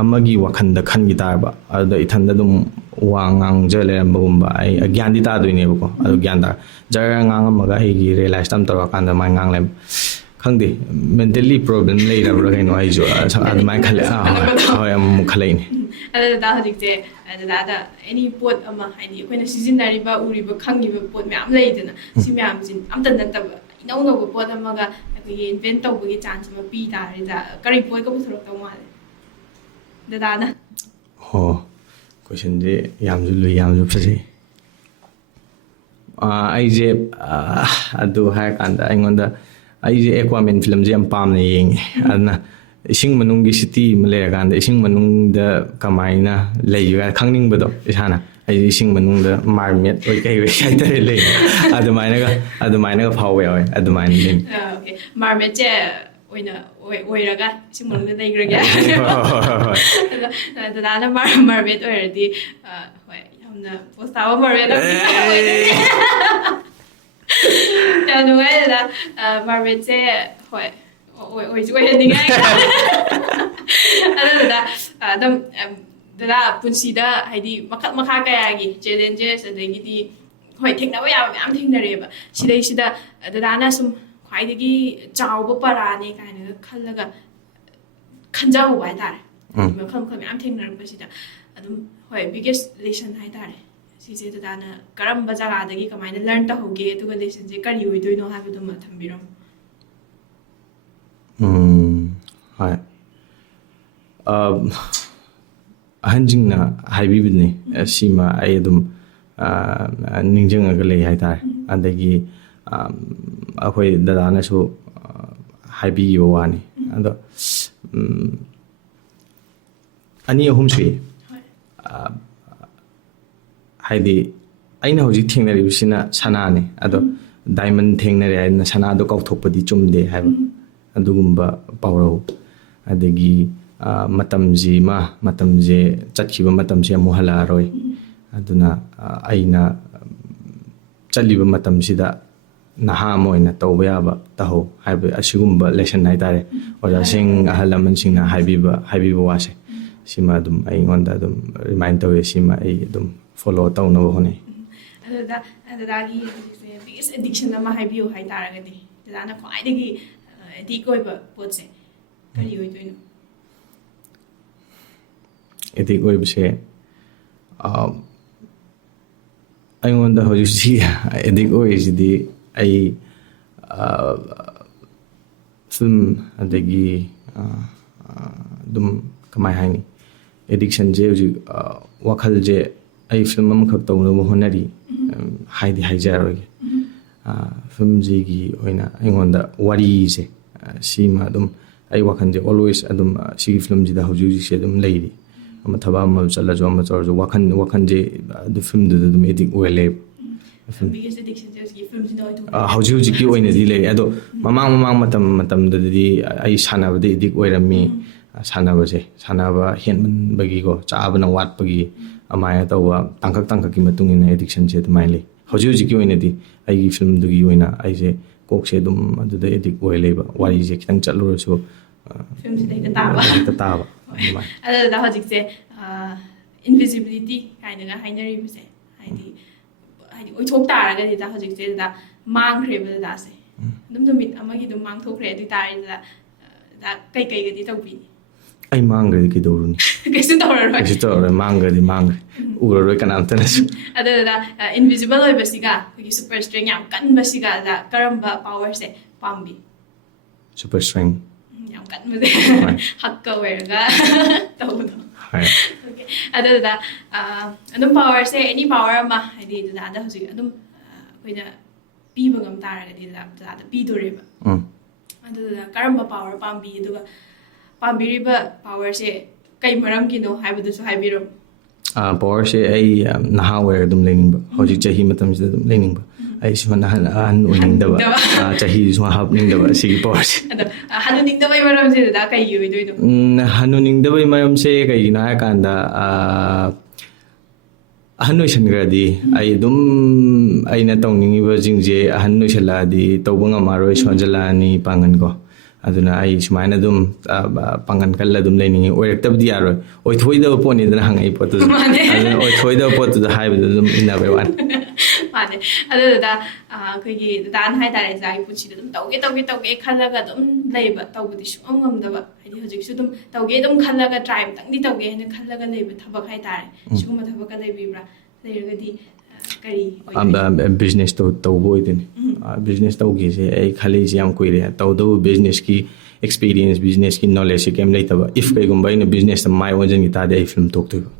ꯑꯃꯒꯤ ꯋꯥꯈꯜꯗ ꯈꯟꯈꯤ ꯇꯥꯔꯕ ꯑꯗꯨꯗ ꯏꯊꯟꯗ ꯑꯗꯨꯝ ꯋꯥ ꯉꯥꯡꯖ ꯂꯩꯔꯝꯕꯒꯨꯝꯕ ꯑꯩ ꯒ꯭ꯌꯥꯟꯗꯤ ꯇꯥꯗꯣꯏꯅꯦꯕꯀꯣ ꯑꯗꯨ ꯒ꯭ꯌꯥꯟ ꯇꯥ ꯖꯔ ꯉꯥꯡꯉꯝꯃꯒ ꯑꯩꯒꯤ ꯔꯤꯌꯦꯂꯥꯏꯁ ꯇꯧꯔꯀꯥꯟꯗ ꯃꯥꯏ ꯉꯥꯡ ꯂꯩꯔꯝꯕ ꯈꯪꯗꯦ ꯃꯦꯟꯇꯦꯜꯂꯤ ꯄ꯭ꯔꯣꯕ꯭ꯂꯦꯝ ꯂꯩꯔꯕ꯭ꯔꯥ ꯀꯩꯅꯣ ꯑꯩꯁꯨ ꯑꯗꯨꯃꯥꯏꯅ ꯈꯜꯂꯦ ꯍꯣꯏ ꯑꯃꯨꯛ ꯈꯜꯂꯛꯏꯅꯦ ꯑꯗ ꯗꯗꯥ ꯍꯧꯖꯤꯛꯁꯦ ꯗꯗꯥꯗ ꯑꯦꯅꯤ ꯄꯣꯠ ꯑꯃ ꯍꯥꯏꯗꯤ ꯑꯩꯈꯣꯏꯅ ꯁꯤꯖꯤꯟꯅꯔꯤꯕ ꯎꯔꯤꯕ ꯈꯪꯉꯤꯕ ꯄꯣꯠ ꯃꯌꯥꯝ ꯂꯩꯗꯅ ꯁꯤ ꯃꯌꯥꯝꯁꯤ ꯑꯝꯇ ꯅꯠꯇꯕ 이nou 너무 ꯄꯣꯠ ꯑꯃꯒ ꯑꯩꯈꯣꯏꯒꯤ ꯏꯟꯚꯦꯟꯠ ꯇꯧꯕꯒꯤ ꯆꯥꯟꯁ ꯑꯃ ꯄꯤ ꯇꯥꯔꯦꯗ ꯀꯔꯤ ꯄꯣꯠꯀ ꯄꯨꯊꯣꯔꯛꯇꯧ ꯃꯥꯜꯂꯦ ꯗꯗꯥꯅ ꯀꯣꯏꯁꯟꯁꯦ ꯌꯥꯝꯁꯨ ꯂꯨꯏ ꯌꯥꯝꯁꯨ ꯐꯖꯩ ꯑꯩꯁꯦ ꯑꯗꯨ ꯍꯥꯏꯔꯀꯥꯟꯗ ꯑꯩꯉꯣꯟꯗ ꯑꯩꯁꯦ ꯑꯦꯀ꯭ꯋꯥꯃꯦꯟ ꯐꯤꯂꯝꯁꯦ ꯌꯥꯝ ꯄꯥꯝꯅ ꯌꯦꯡꯉꯦ ꯑꯗꯨꯅ ꯏꯁꯤꯡ ꯃꯅꯨꯡꯒꯤ ꯁꯤꯇꯤ ꯑꯃ ꯂꯩꯔꯀꯥꯟꯗ ꯏꯁꯤꯡ ꯃꯅꯨꯡꯗ ꯀꯃꯥꯏꯅ ꯂꯩꯕ ꯈꯪꯅꯤꯡꯕꯗꯣ ꯏꯁꯥꯅ ꯑꯩꯁꯦ ꯏꯁꯤꯡ ꯃꯅꯨꯡꯗ ꯃꯥꯔꯃꯦꯠ ꯑꯣꯏ ꯀꯩ ꯑꯣꯏ ꯍꯥꯏꯇꯥꯔꯦ ꯂꯩ ꯑꯗꯨꯃꯥꯏꯅꯒ ꯐꯥꯎꯕ ꯌꯥꯎꯋꯦ ꯑꯗꯨꯃꯥꯏꯅ ꯂꯩ ꯃꯥꯔꯃꯦꯠꯁꯦ ꯑꯣꯏꯔꯒ ꯏꯁꯤꯡ ꯃꯅꯨꯡꯗ ꯂꯩꯈ꯭ꯔꯒꯦ ꯑꯗꯣ ꯗꯗꯥꯅ ꯃꯥꯔꯃꯦꯠ ꯑꯣꯏꯔꯗꯤ ꯍꯣꯏ ꯌꯥꯝꯅ ꯄꯣꯁ ꯇꯥꯕ ꯃꯥꯔꯕꯦꯜ ꯌꯥꯝ ꯅꯨꯡꯉꯥꯏꯗꯅ ꯃꯥꯔꯕꯦꯜꯁꯦ ꯍꯣꯏ ꯑꯣꯏꯁꯨ ꯑꯣꯏꯍꯟꯅꯤꯡꯉꯥꯏ ꯑꯗꯨꯗꯨꯅ ꯑꯗꯨꯝ ꯗꯗꯥ ꯄꯨꯟꯁꯤꯗ ꯍꯥꯏꯗꯤ ꯃꯈꯥ ꯀꯌꯥꯒꯤ ꯆꯦꯂꯦꯟꯖꯦꯁ ꯑꯗꯒꯤꯗꯤ ꯍꯣꯏ ꯊꯦꯡꯅꯕ ꯌꯥꯕ ꯃꯌꯥꯝ ꯊꯦꯡꯅꯔꯦꯕ ꯁꯤꯗꯩꯁꯤꯗ ꯗꯗꯥꯅ ꯁꯨꯝ ꯈ꯭ꯋꯥꯏꯗꯒꯤ ꯆꯥꯎꯕ ꯄꯔꯥꯅꯦ ꯀꯥꯏꯅꯒ ꯈꯜꯂꯒ ꯈꯟꯖꯍꯧꯕ ꯍꯥꯏꯇꯥꯔꯦ ꯃꯈꯜ ꯃꯈꯜ ꯃꯌꯥꯝ ꯊꯦꯡꯅꯔꯛꯄꯁꯤꯗ ꯑꯗꯨꯝ ꯍꯣꯏ ꯕꯤꯒꯦꯁ ꯂꯦꯁꯟ ꯍꯥꯏꯇꯥꯔꯦ ꯁꯤꯁꯦ ꯗꯗꯥꯅ ꯀꯔꯝꯕ ꯖꯒꯥꯗꯒꯤ ꯀꯃꯥꯏꯅ ꯂꯔꯟ ꯇꯧꯍꯧꯒꯦ ꯑꯗꯨꯒ ꯂꯦꯁꯟꯁꯦ ꯀꯔꯤ ꯑꯣꯏꯗꯣꯏꯅꯣ ꯍꯥꯏꯕꯗꯨꯃ ꯊꯝꯕꯤꯔꯝꯃꯨ ꯍꯣꯏ ꯑꯍꯟꯁꯤꯡꯅ ꯍꯥꯏꯕꯤꯕꯅꯤ ꯁꯤꯃ ꯑꯩ ꯑꯗꯨꯝ ꯅꯤꯡꯁꯤꯡꯉꯒ ꯂꯩ ꯍꯥꯏꯇꯥꯔꯦ ꯑꯗꯒꯤ ꯑꯩꯈꯣꯏ ꯗꯗꯥꯅꯁꯨ ꯍꯥꯏꯕꯤꯈꯤꯕ ꯋꯥꯅꯤ ꯑꯗꯣ ꯑꯅꯤ ꯑꯍꯨꯝ ꯁꯨꯏ ꯍꯥꯏꯗꯤ ꯑꯩꯅ ꯍꯧꯖꯤꯛ ꯊꯦꯡꯅꯔꯤꯕꯁꯤꯅ ꯁꯅꯥꯅꯤ ꯑꯗꯣ ꯗꯥꯏꯃꯟ ꯊꯦꯡꯅꯔꯦ ꯍꯥꯏꯗꯅ ꯁꯅꯥꯗꯣ ꯀꯥꯎꯊꯣꯛꯄꯗꯤ ꯆꯨꯝꯗꯦ ꯍꯥꯏꯕ ꯑꯗꯨꯒꯨꯝꯕ ꯄꯥꯎꯔꯧ ꯑꯗꯒꯤ ꯃꯇꯝꯁꯦ ꯆꯠꯈꯤꯕ ꯃꯇꯝꯁꯦ ꯑꯃꯨꯛ ꯍꯜꯂꯛꯑꯔꯣꯏ ꯑꯗꯨꯅ ꯑꯩꯅ ꯆꯠꯂꯤꯕ ꯃꯇꯝꯁꯤꯗ ꯅꯍꯥ ꯑꯃ ꯑꯣꯏꯅ ꯇꯧꯕ ꯌꯥꯕ ꯇꯧꯍꯧ ꯍꯥꯏꯕ ꯑꯁꯤꯒꯨꯝꯕ ꯂꯦꯁꯟ ꯍꯥꯏꯇꯥꯔꯦ ꯑꯣꯖꯥꯁꯤꯡ ꯑꯍꯜ ꯂꯃꯟꯁꯤꯡꯅ ꯍꯥꯏꯕꯤꯕ ꯋꯥꯁꯦ ꯁꯤꯃ ꯑꯗꯨꯝ ꯑꯩꯉꯣꯟꯗ ꯑꯗꯨꯝ ꯔꯤꯃꯥꯏꯟ ꯇꯧꯋꯦ ꯁꯤꯃ ꯑꯩ ꯑꯗꯨꯝ ꯐꯣꯂꯣ ꯇꯧꯅꯕ ꯍꯣꯠꯅꯩ ꯑꯗꯨꯗ ꯗꯗꯥꯒꯤ ꯍꯧꯖꯤꯛꯁꯦ ꯕꯤꯒꯦꯁ ꯑꯦꯗꯤꯛꯁꯟ ꯑꯃ ꯍꯥꯏꯕꯤꯌꯨ ꯍꯥꯏꯇꯥꯔꯒꯗꯤ ꯗꯗꯥꯅ ꯈ꯭ꯋꯥꯏꯗꯒꯤ ꯑꯦꯗꯤꯛ ꯑꯣꯏꯕ ꯄꯣꯠꯁꯦ ꯀꯔꯤ ꯑꯣꯏꯗꯣꯏꯅꯣ ꯑꯦꯗꯤꯛ ꯑꯣꯏꯕꯁꯦ ꯑꯩꯉꯣꯟꯗ ꯍꯧꯖꯤꯛꯁꯤ ꯑꯦꯗꯤꯛ ꯑꯣꯏꯔꯤꯁꯤꯗꯤ ꯑꯩ ꯐꯤꯜꯝ ꯑꯗꯒꯤ ꯑꯗꯨꯝ ꯀꯃꯥꯏ ꯍꯥꯏꯅꯤ ꯑꯦꯗꯤꯛꯁꯟꯁꯦ ꯍꯧꯖꯤꯛ ꯋꯥꯈꯜꯁꯦ ꯑꯩ ꯐꯤꯜꯝ ꯑꯃꯈꯛ ꯇꯧꯅꯕ ꯍꯣꯠꯅꯔꯤ ꯍꯥꯏꯖꯔꯔꯣꯏꯒꯦ ꯐꯤꯜꯝꯁꯤꯒꯤ ꯑꯣꯏꯅ ꯑꯩꯉꯣꯟꯗ ꯋꯥꯔꯤꯁꯦ ꯁꯤꯃ ꯑꯗꯨꯝ ꯑꯩ ꯋꯥꯈꯜꯁꯦ ꯑꯣꯜꯋꯦꯁ ꯑꯗꯨꯝ ꯁꯤꯒꯤ ꯐꯤꯜꯝꯁꯤꯗ ꯍꯧꯖꯤꯛꯁꯦ ꯑꯗꯨꯝ ꯂꯩꯔꯤ ꯑꯃ ꯊꯕꯛ ꯑꯃ ꯆꯠꯂꯁꯨ ꯑꯃ ꯇꯧꯔꯁꯨ ꯋꯥꯈꯜꯁꯦ ꯑꯗꯨ ꯐꯤꯜꯝꯗꯨꯗ ꯑꯗꯨꯝ ꯑꯦꯗꯤꯛ ꯑꯣꯏꯍꯜꯂꯦꯕ ꯍꯧꯖꯤꯛꯀꯤ ꯑꯣꯏꯅꯗꯤ ꯂꯩ ꯑꯗꯣ ꯃꯃꯥꯡ ꯃꯇꯝꯗꯗꯤ ꯑꯩ ꯁꯥꯟꯅꯕꯗ ꯑꯦꯗꯤꯛ ꯑꯣꯏꯔꯝꯃꯤ ꯁꯥꯟꯅꯕ ꯍꯦꯟꯃꯟꯕꯒꯤꯀꯣ ꯆꯥꯕꯅ ꯋꯥꯠꯄꯒꯤ ꯑꯗꯨꯃꯥꯏꯅ ꯇꯧꯕ ꯇꯥꯡꯀꯛꯀꯤ ꯃꯇꯨꯡ ꯏꯟꯅ ꯑꯦꯗꯤꯛꯁꯟꯁꯦ ꯑꯗꯨꯃꯥꯏꯅ ꯂꯩ ꯍꯧꯖꯤꯛꯀꯤ ꯑꯣꯏꯅꯗꯤ ꯑꯩꯒꯤ ꯐꯤꯜꯝꯗꯨꯒꯤ ꯑꯣꯏꯅ ꯑꯩꯁꯦ ꯀꯣꯛꯁꯦ ꯑꯗꯨꯝ ꯑꯗꯨꯗ ꯑꯦꯗꯤꯛ ꯑꯣꯏ ꯂꯩꯕ ꯋꯥꯔꯤꯁꯦ ꯈꯤꯇꯪ ꯆꯠꯂꯨꯔꯁꯨ ꯐꯤꯜꯝꯁꯤꯗ ꯍꯦꯛꯇ ꯇꯥꯕ ꯑꯗꯨꯗ ꯍꯧꯖꯤꯛꯁꯦ ꯏꯟꯚꯤꯖꯤꯕꯤꯂꯤꯇꯤ ꯀꯥꯏꯅꯒ ꯍꯥꯏꯅꯔꯤꯕꯁꯦ ꯍꯥꯏꯗꯤ ꯑꯣꯏꯊꯣꯛ ꯇꯥꯔꯒꯗꯤ ꯍꯧꯖꯤꯛꯁꯦ ꯗꯗꯥ ꯃꯥꯡꯈ꯭ꯔꯦꯕ ꯗꯗꯥꯁꯦ ꯑꯗꯨꯝ ꯅꯨꯃꯤꯠ ꯑꯃꯒꯤ ꯑꯗꯨꯝ ꯃꯥꯡꯊꯣꯛꯈ꯭ꯔꯦ ꯑꯗꯨ ꯑꯣꯏꯇꯥꯔꯗꯤ ꯗꯗꯥ ꯀꯩꯀꯩꯒꯗꯤ ꯇꯧꯕꯤꯅꯤ ꯑꯩ ꯃꯥꯡꯈ꯭ꯔꯗꯤ ꯀꯩꯗꯧꯔꯨꯅꯤ ꯀꯩꯁꯨ ꯇꯧꯔꯔꯣꯏ ꯃꯥꯡꯈ꯭ꯔꯗꯤ ꯃꯥꯡꯈ꯭ꯔꯦ ꯎꯔꯔꯣꯏ ꯀꯅꯥꯝꯇꯅꯁꯨ ꯑꯗꯨꯗ ꯏꯟꯚꯤꯖꯤꯕꯜ ꯑꯣꯏꯕꯁꯤꯒ ꯑꯩꯈꯣꯏꯒꯤ ꯁꯨꯄꯔ ꯁ꯭ꯇ꯭ꯔꯦꯡ ꯌꯥꯝ ꯀꯟꯕꯁꯤꯒ ꯀꯔꯝꯕ ꯄꯥꯋꯔꯁꯦ ꯄꯥꯝꯕꯤ ꯁꯨꯄꯔ ꯁ꯭ꯇ꯭ꯔꯦꯡ ꯌꯥꯝ ꯀꯟꯕꯁꯦ ꯍꯛꯀ ꯑꯣꯏꯔꯒ ꯇꯧꯕꯗꯣ ꯑꯗꯨꯗ ꯑꯗꯨꯝ ꯄꯥꯋꯔꯁꯦ ꯑꯦꯅꯤ ꯄꯥꯋꯔ ꯑꯃ ꯍꯥꯏꯗꯤ ꯗꯗꯥꯗ ꯍꯧꯖꯤꯛ ꯑꯗꯨꯝ ꯑꯩꯈꯣꯏꯅ ꯄꯤꯕ ꯉꯝ ꯇꯥꯔꯒꯗꯤ ꯗꯗꯥꯗ ꯄꯤꯗꯣꯔꯦꯕ ꯑꯗꯨꯗ ꯀꯔꯝꯕ ꯄꯥꯋꯔ ꯄꯥꯝꯕꯤ ꯑꯗꯨꯒ ꯄꯥꯝꯕꯤꯔꯤꯕ ꯄꯥꯋꯔꯁꯦ ꯀꯩ ꯃꯔꯝꯒꯤꯅꯣ ꯍꯥꯏꯕꯗꯨꯁꯨ ꯍꯥꯏꯕꯤꯔꯝꯃꯨ ꯄꯥꯋꯔꯁꯦ ꯑꯩ ꯅꯍꯥ ꯑꯣꯏꯔꯒ ꯑꯗꯨꯝ ꯂꯩꯅꯤꯡꯕ ꯍꯧꯖꯤꯛ ꯆꯍꯤ ꯃꯇꯝꯁꯤꯗ ꯑꯗꯨꯝ ꯂꯩꯅꯤꯡꯕ ꯑꯩ ꯁꯨꯃꯥꯏꯅ ꯑꯍꯟ ꯑꯣꯏꯅꯤꯡꯗꯕ ꯆꯍꯤꯁꯨ ꯍꯥꯞꯅꯤꯡꯗꯕ ꯑꯁꯤꯒꯤ ꯄꯥꯋꯔꯁꯦ ꯑꯗꯣ ꯍꯟꯅꯨꯅꯤꯡꯗꯕꯩ ꯃꯔꯝꯁꯦ ꯗꯗꯥ ꯀꯩꯒꯤ ꯑꯣꯏꯗꯣꯏꯅꯣ ꯍꯟꯅꯨꯅꯤꯡꯗꯕꯩ ꯃꯔꯝꯁꯦ ꯀꯩꯒꯤꯅꯣ ꯍꯥꯏꯔꯀꯥꯟꯗ ꯑꯍꯟ ꯑꯣꯏꯁꯟꯈ꯭ꯔꯗꯤ ꯑꯩ ꯑꯗꯨꯝ ꯑꯩꯅ ꯇꯧꯅꯤꯡꯉꯤꯕꯁꯤꯡꯁꯦ ꯑꯍꯟ ꯑꯣꯏꯁꯜꯂꯛꯑꯗꯤ ꯇꯧꯕ ꯉꯝꯃꯔꯣꯏ ꯁꯣꯟꯖꯜꯂꯛꯑꯅꯤ ꯄꯥꯡꯒꯟꯀꯣ ꯑꯗꯨꯅ ꯑꯩ ꯁꯨꯃꯥꯏꯅ ꯑꯗꯨꯝ ꯄꯥꯡꯒꯟ ꯀꯜꯂ ꯑꯗꯨꯝ ꯂꯩꯅꯤꯡꯉꯤ ꯑꯣꯏꯔꯛꯇꯕꯗꯤ ꯌꯥꯔꯣꯏ ꯑꯣꯏꯊꯣꯛꯏꯗꯕ ꯄꯣꯠꯅꯤꯗꯅ ꯍꯪꯉꯛꯏ ꯄꯣꯠꯇꯨꯁꯨ ꯑꯗꯨꯅ ꯑꯣꯏꯊꯣꯛꯏꯗꯕ ꯄꯣꯠꯇꯨꯗ ꯍꯥꯏꯕꯗꯨ ꯑꯗꯨꯝ ꯏꯟꯅꯕꯩ ꯋꯥꯅꯤ ꯃꯥꯅꯦ ꯑꯗꯨꯗ ꯑꯩꯈꯣꯏꯒꯤ ꯗꯗꯥꯅ ꯍꯥꯏꯇꯥꯔꯦ ꯗꯗꯥꯒꯤ ꯄꯨꯟꯁꯤꯗ ꯑꯗꯨꯝ ꯇꯧꯒꯦ ꯈꯜꯂꯒ ꯑꯗꯨꯝ ꯂꯩꯕ ꯇꯧꯕꯗꯤ ꯁꯨꯡꯉꯝ ꯉꯝꯗꯕ ꯍꯥꯏꯗꯤ ꯍꯧꯖꯤꯛꯁꯨ ꯑꯗꯨꯝ ꯇꯧꯒꯦ ꯑꯗꯨꯝ ꯈꯜꯂꯒ ꯇ꯭ꯔꯥꯏ ꯑꯃꯇꯪꯗꯤ ꯇꯧꯒꯦ ꯍꯥꯏꯅ ꯈꯜꯂꯒ ꯂꯩꯕ ꯊꯕꯛ ꯍꯥꯏꯇꯥꯔꯦ ꯁꯤꯒꯨꯝꯕ ꯊꯕꯛꯀ ꯂꯩꯕꯤꯕ꯭ꯔꯥ ꯂꯩꯔꯒꯗꯤ ꯀꯔꯤ ꯕꯤꯖꯤꯅꯦꯁ ꯇꯧꯕ ꯑꯣꯏꯗꯣꯏꯅꯤ ꯕꯤꯖꯤꯅꯦꯁ ꯇꯧꯒꯦꯁꯦ ꯑꯩ ꯈꯜꯂꯤꯁꯦ ꯌꯥꯝ ꯀꯨꯏꯔꯦ ꯇꯧꯗꯧꯕ ꯕꯤꯖꯤꯅꯦꯁꯀꯤ ꯑꯦꯛꯁꯄꯤꯔꯤꯌꯦꯟꯁ ꯕꯤꯖꯤꯅꯦꯁꯀꯤ ꯅꯣꯂꯦꯖꯁꯦ ꯀꯩꯝ ꯂꯩꯇꯕ ꯏꯐ ꯀꯩꯒꯨꯝꯕ ꯑꯩꯅ ꯕꯤꯖꯤꯅꯦꯁꯇ ꯃꯥꯏ ꯑꯣꯟꯁꯤꯟꯈꯤ ꯇꯥꯔꯗꯤ ꯑꯩ ꯐꯤꯜꯝ ꯇꯣꯛꯇꯣꯏꯕ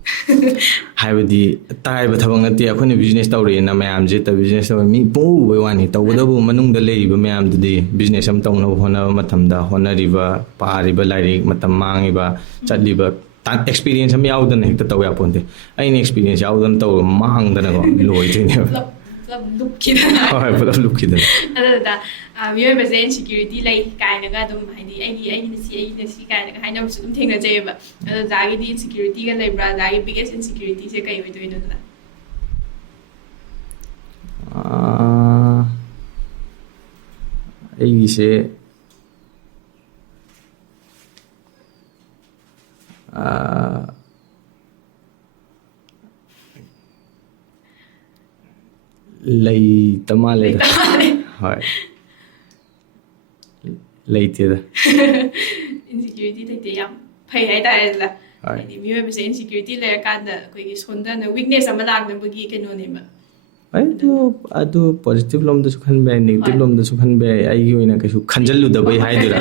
ꯍꯥꯏꯕꯗꯤ ꯇꯥꯏꯕ ꯊꯕꯛ ꯅꯠꯇꯦ ꯑꯩꯈꯣꯏꯅ ꯕꯤꯖꯤꯅꯦꯁ ꯇꯧꯔꯦꯅ ꯃꯌꯥꯝꯁꯦ ꯕꯤꯖꯤꯅꯦꯁ ꯇꯧꯔꯦ ꯃꯤ ꯄꯨꯡ ꯎꯕꯩ ꯋꯥꯅꯤ ꯇꯧꯒꯗꯕ ꯃꯅꯨꯡꯗ ꯂꯩꯔꯤꯕ ꯃꯌꯥꯝꯗꯨꯗꯤ ꯕꯤꯖꯤꯅꯦꯁ ꯑꯃ ꯇꯧꯅꯕ ꯍꯣꯠꯅꯕ ꯃꯇꯝꯗ ꯍꯣꯠꯅꯔꯤꯕ ꯄꯥꯔꯤꯕ ꯂꯥꯏꯔꯤꯛ ꯃꯇꯝ ꯃꯥꯡꯉꯤꯕ ꯆꯠꯂꯤꯕ ꯑꯦꯛꯁꯄꯤꯔꯤꯌꯦꯟꯁ ꯑꯃ ꯌꯥꯎꯗꯅ ꯍꯦꯛꯇ ꯇꯧ ꯌꯥꯄꯣꯟꯇꯦ ꯑꯩꯅ ꯑꯦꯛꯁꯄꯤꯔꯤꯌꯦꯟꯁ ꯌꯥꯎꯗꯅ ꯇꯧꯔ ꯃꯥꯡꯗꯅꯀꯣ ꯂꯣꯏꯗꯣꯏꯅꯦꯕ ꯄꯨꯂꯞ ꯂꯨꯞꯈꯤꯗꯅ ꯑꯗꯨꯗ ꯃꯤꯑꯣꯏꯕꯁꯦ ꯏꯟꯁꯤꯀ꯭ꯌꯨꯔꯤꯇꯤ ꯂꯩ ꯀꯥꯏꯅꯒ ꯑꯗꯨꯝ ꯍꯥꯏꯗꯤ ꯑꯩꯒꯤꯅ ꯁꯤ ꯀꯥꯏꯅꯒ ꯍꯥꯏꯅꯕꯁꯨ ꯑꯗꯨꯝ ꯊꯦꯡꯅꯖꯩꯑꯕ ꯑꯗꯣ ꯗꯗꯥꯒꯤꯗꯤ ꯏꯟꯁꯤꯀ꯭ꯌꯨꯔꯤꯇꯤꯒ ꯂꯩꯕ꯭ꯔꯥ ꯗꯗꯥꯒꯤ ꯕꯤꯒꯦꯁ ꯏꯟꯁꯤꯀ꯭ꯌꯨꯔꯤꯇꯤꯁꯦ ꯀꯩ ꯑꯣꯏꯗꯣꯏꯅꯣ ꯗꯗꯥ ꯑꯩꯒꯤꯁꯦ ꯂꯩꯇ ꯃꯥꯜꯂꯦꯗ ꯍꯣꯏ ꯂꯩꯇꯦꯗ insecurity ꯂꯩꯇꯦ ꯌꯥꯝ ꯐꯩ ꯍꯥꯏꯇꯥꯔꯦꯗꯅ ꯍꯥꯏꯗꯤ ꯃꯤꯑꯣꯏꯕꯁꯦ insecurity ꯂꯩꯔꯀꯥꯟꯗ ꯑꯩꯈꯣꯏꯒꯤ ꯁꯣꯟꯗꯅ weakness ꯑꯃ ꯂꯥꯛꯅꯕꯒꯤ ꯀꯩꯅꯣꯅꯦꯕ ꯑꯗꯨ ꯄꯣꯖꯤꯇꯤꯚ ꯂꯣꯝꯗꯁꯨ ꯈꯟꯕ ꯌꯥꯏ ꯅꯦꯒꯦꯇꯤꯚ ꯂꯣꯝꯗꯁꯨ ꯈꯟꯕ ꯌꯥꯏ ꯑꯩꯒꯤ ꯑꯣꯏꯅ ꯀꯩꯁꯨ ꯈꯟꯖꯜꯂꯨꯗꯕꯩ ꯍꯥꯏꯗꯣꯏꯔꯥ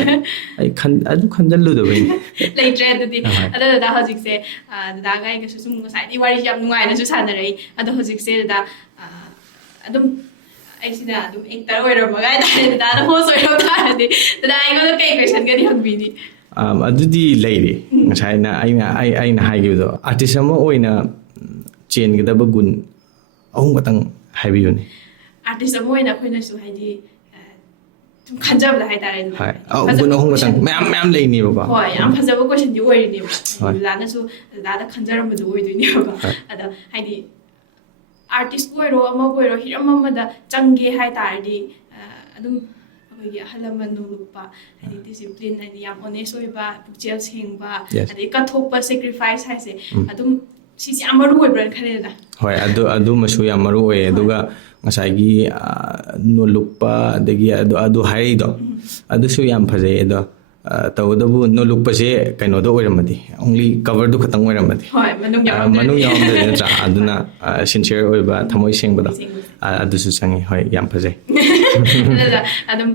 ꯑꯗꯨ ꯈꯟꯖꯜꯂꯨꯗꯕꯩ ꯂꯩꯇ꯭ꯔꯦ ꯑꯗꯨꯗꯤ ꯑꯗꯣ ꯗꯗꯥ ꯍꯧꯖꯤꯛꯁꯦ ꯗꯗꯥꯒ ꯑꯩꯒꯁꯨ ꯁꯨꯝ ꯉꯁꯥꯏꯗꯤ ꯋꯥꯔꯤꯁꯦ ꯌꯥꯝ ꯅꯨꯡꯉꯥꯏꯅꯁꯨ ꯁꯥꯟꯅꯔꯛꯏ ꯑꯗꯣ ꯍꯧꯖꯤꯛꯁꯦ ꯗꯗꯥ ꯑꯗꯨꯝ ꯑꯩꯁꯤꯅ ꯑꯗꯨꯝ ꯑꯦꯛꯇꯔ ꯑꯣꯏꯔꯝꯃꯒ ꯍꯥꯏꯇꯥꯔꯦ ꯗꯗꯥꯅ ꯍꯣꯁ ꯑꯣꯏꯔꯝ ꯇꯥꯔꯗꯤ ꯗꯗꯥ ꯑꯩꯉꯣꯟꯗ ꯀꯩ ꯀꯣꯏꯁꯟꯒꯗꯤ ꯍꯪꯕꯤꯅꯤ ꯑꯗꯨꯗꯤ ꯂꯩꯔꯤ ꯉꯁꯥꯏꯅ ꯑꯩꯅ ꯍꯥꯏꯈꯤꯕꯗꯣ ꯑꯥꯔꯇꯤꯁ ꯑꯃ ꯑꯣꯏꯅ ꯆꯦꯟꯒꯗꯕ ꯒꯨꯟ ꯑꯍꯨꯝ ꯈꯛꯇꯪ ꯍꯥꯏꯕꯤꯌꯨꯅꯦ ꯑꯥꯔꯇꯤꯁ ꯑꯃ ꯑꯣꯏꯅ ꯑꯩꯈꯣꯏꯅꯁꯨ ꯍꯥꯏꯗꯤ ꯁꯨꯝ ꯈꯟꯖꯕꯗ ꯍꯥꯏꯇꯥꯔꯦ ꯒꯨꯟ ꯑꯍꯨꯝ ꯈꯛꯇꯪ ꯃꯌꯥꯝ ꯂꯩꯅꯦꯕꯀꯣ ꯍꯣꯏ ꯌꯥꯝ ꯐꯖꯕ ꯀꯣꯏꯁꯟꯗꯤ ꯑꯣꯏꯔꯤꯅꯦꯕ ꯗꯗꯥꯅꯁꯨ ꯗꯗꯥꯗ ꯈꯟꯖꯔꯝꯕꯗꯨ ꯑꯣꯏꯗꯣꯏꯅꯦꯕ ꯑꯗꯣ ꯍꯥꯏꯗꯤ ꯑꯥꯔꯇꯤꯁ ꯑꯣꯏꯔꯣ ꯑꯃꯕꯨ ꯑꯣꯏꯔꯣ ꯍꯤꯔꯝ ꯑꯃꯗ ꯆꯪꯒꯦ ꯍꯥꯏꯇꯥꯔꯗꯤ ꯑꯗꯨꯝ ꯑꯩꯈꯣꯏꯒꯤ ꯑꯍꯜ ꯂꯃꯟ ꯅꯣꯂꯨꯛꯄ ꯍꯥꯏꯗꯤ ꯗꯤꯁꯤꯄ꯭ꯂꯤꯟ ꯍꯥꯏꯗꯤ ꯌꯥꯝ ꯑꯣꯅꯦꯁ ꯑꯣꯏꯕ ꯄꯨꯛꯆꯦꯜ ꯁꯦꯡꯕ ꯑꯗꯩ ꯀꯠꯊꯣꯛꯄ ꯁꯦꯀ꯭ꯔꯤꯐꯥꯏꯁ ꯍꯥꯏꯁꯦ ꯑꯗꯨꯝ ꯁꯤꯁꯦ ꯌꯥꯝ ꯃꯔꯨ ꯑꯣꯏꯕ꯭ꯔꯥꯅ ꯈꯜꯂꯦꯗꯅ ꯍꯣꯏ ꯑꯗꯨꯃꯁꯨ ꯌꯥꯝ ꯃꯔꯨ ꯑꯣꯏꯌꯦ ꯑꯗꯨꯒ ꯉꯁꯥꯏꯒꯤ ꯅꯣꯂꯨꯛꯄ ꯑꯗꯒꯤ ꯑꯗꯨ ꯍꯥꯏꯔꯛꯏꯗꯣ ꯑꯗꯨꯁꯨ ꯌꯥꯝ ꯐꯖꯩ ꯑꯗꯣ ꯇꯧꯕꯇꯕꯨ ꯅꯣꯂꯨꯛꯄꯁꯦ ꯀꯩꯅꯣꯗ ꯑꯣꯏꯔꯝꯃꯗꯤ ꯑꯣꯡꯂꯤ ꯀꯕꯔꯗꯨ ꯈꯛꯇꯪ ꯑꯣꯏꯔꯝꯃꯗꯤ ꯃꯅꯨꯡ ꯌꯥꯎꯔꯝꯗ꯭ꯔꯗꯤ ꯅꯠꯇ꯭ꯔꯥ ꯑꯗꯨꯅ ꯁꯤꯟꯁꯤꯌꯔ ꯑꯣꯏꯕ ꯊꯃꯣꯏ ꯁꯦꯡꯕꯗꯣ ꯑꯗꯨꯁꯨ ꯆꯪꯉꯤ ꯍꯣꯏ ꯌꯥꯝ ꯐꯖꯩ ꯑꯗꯨꯝ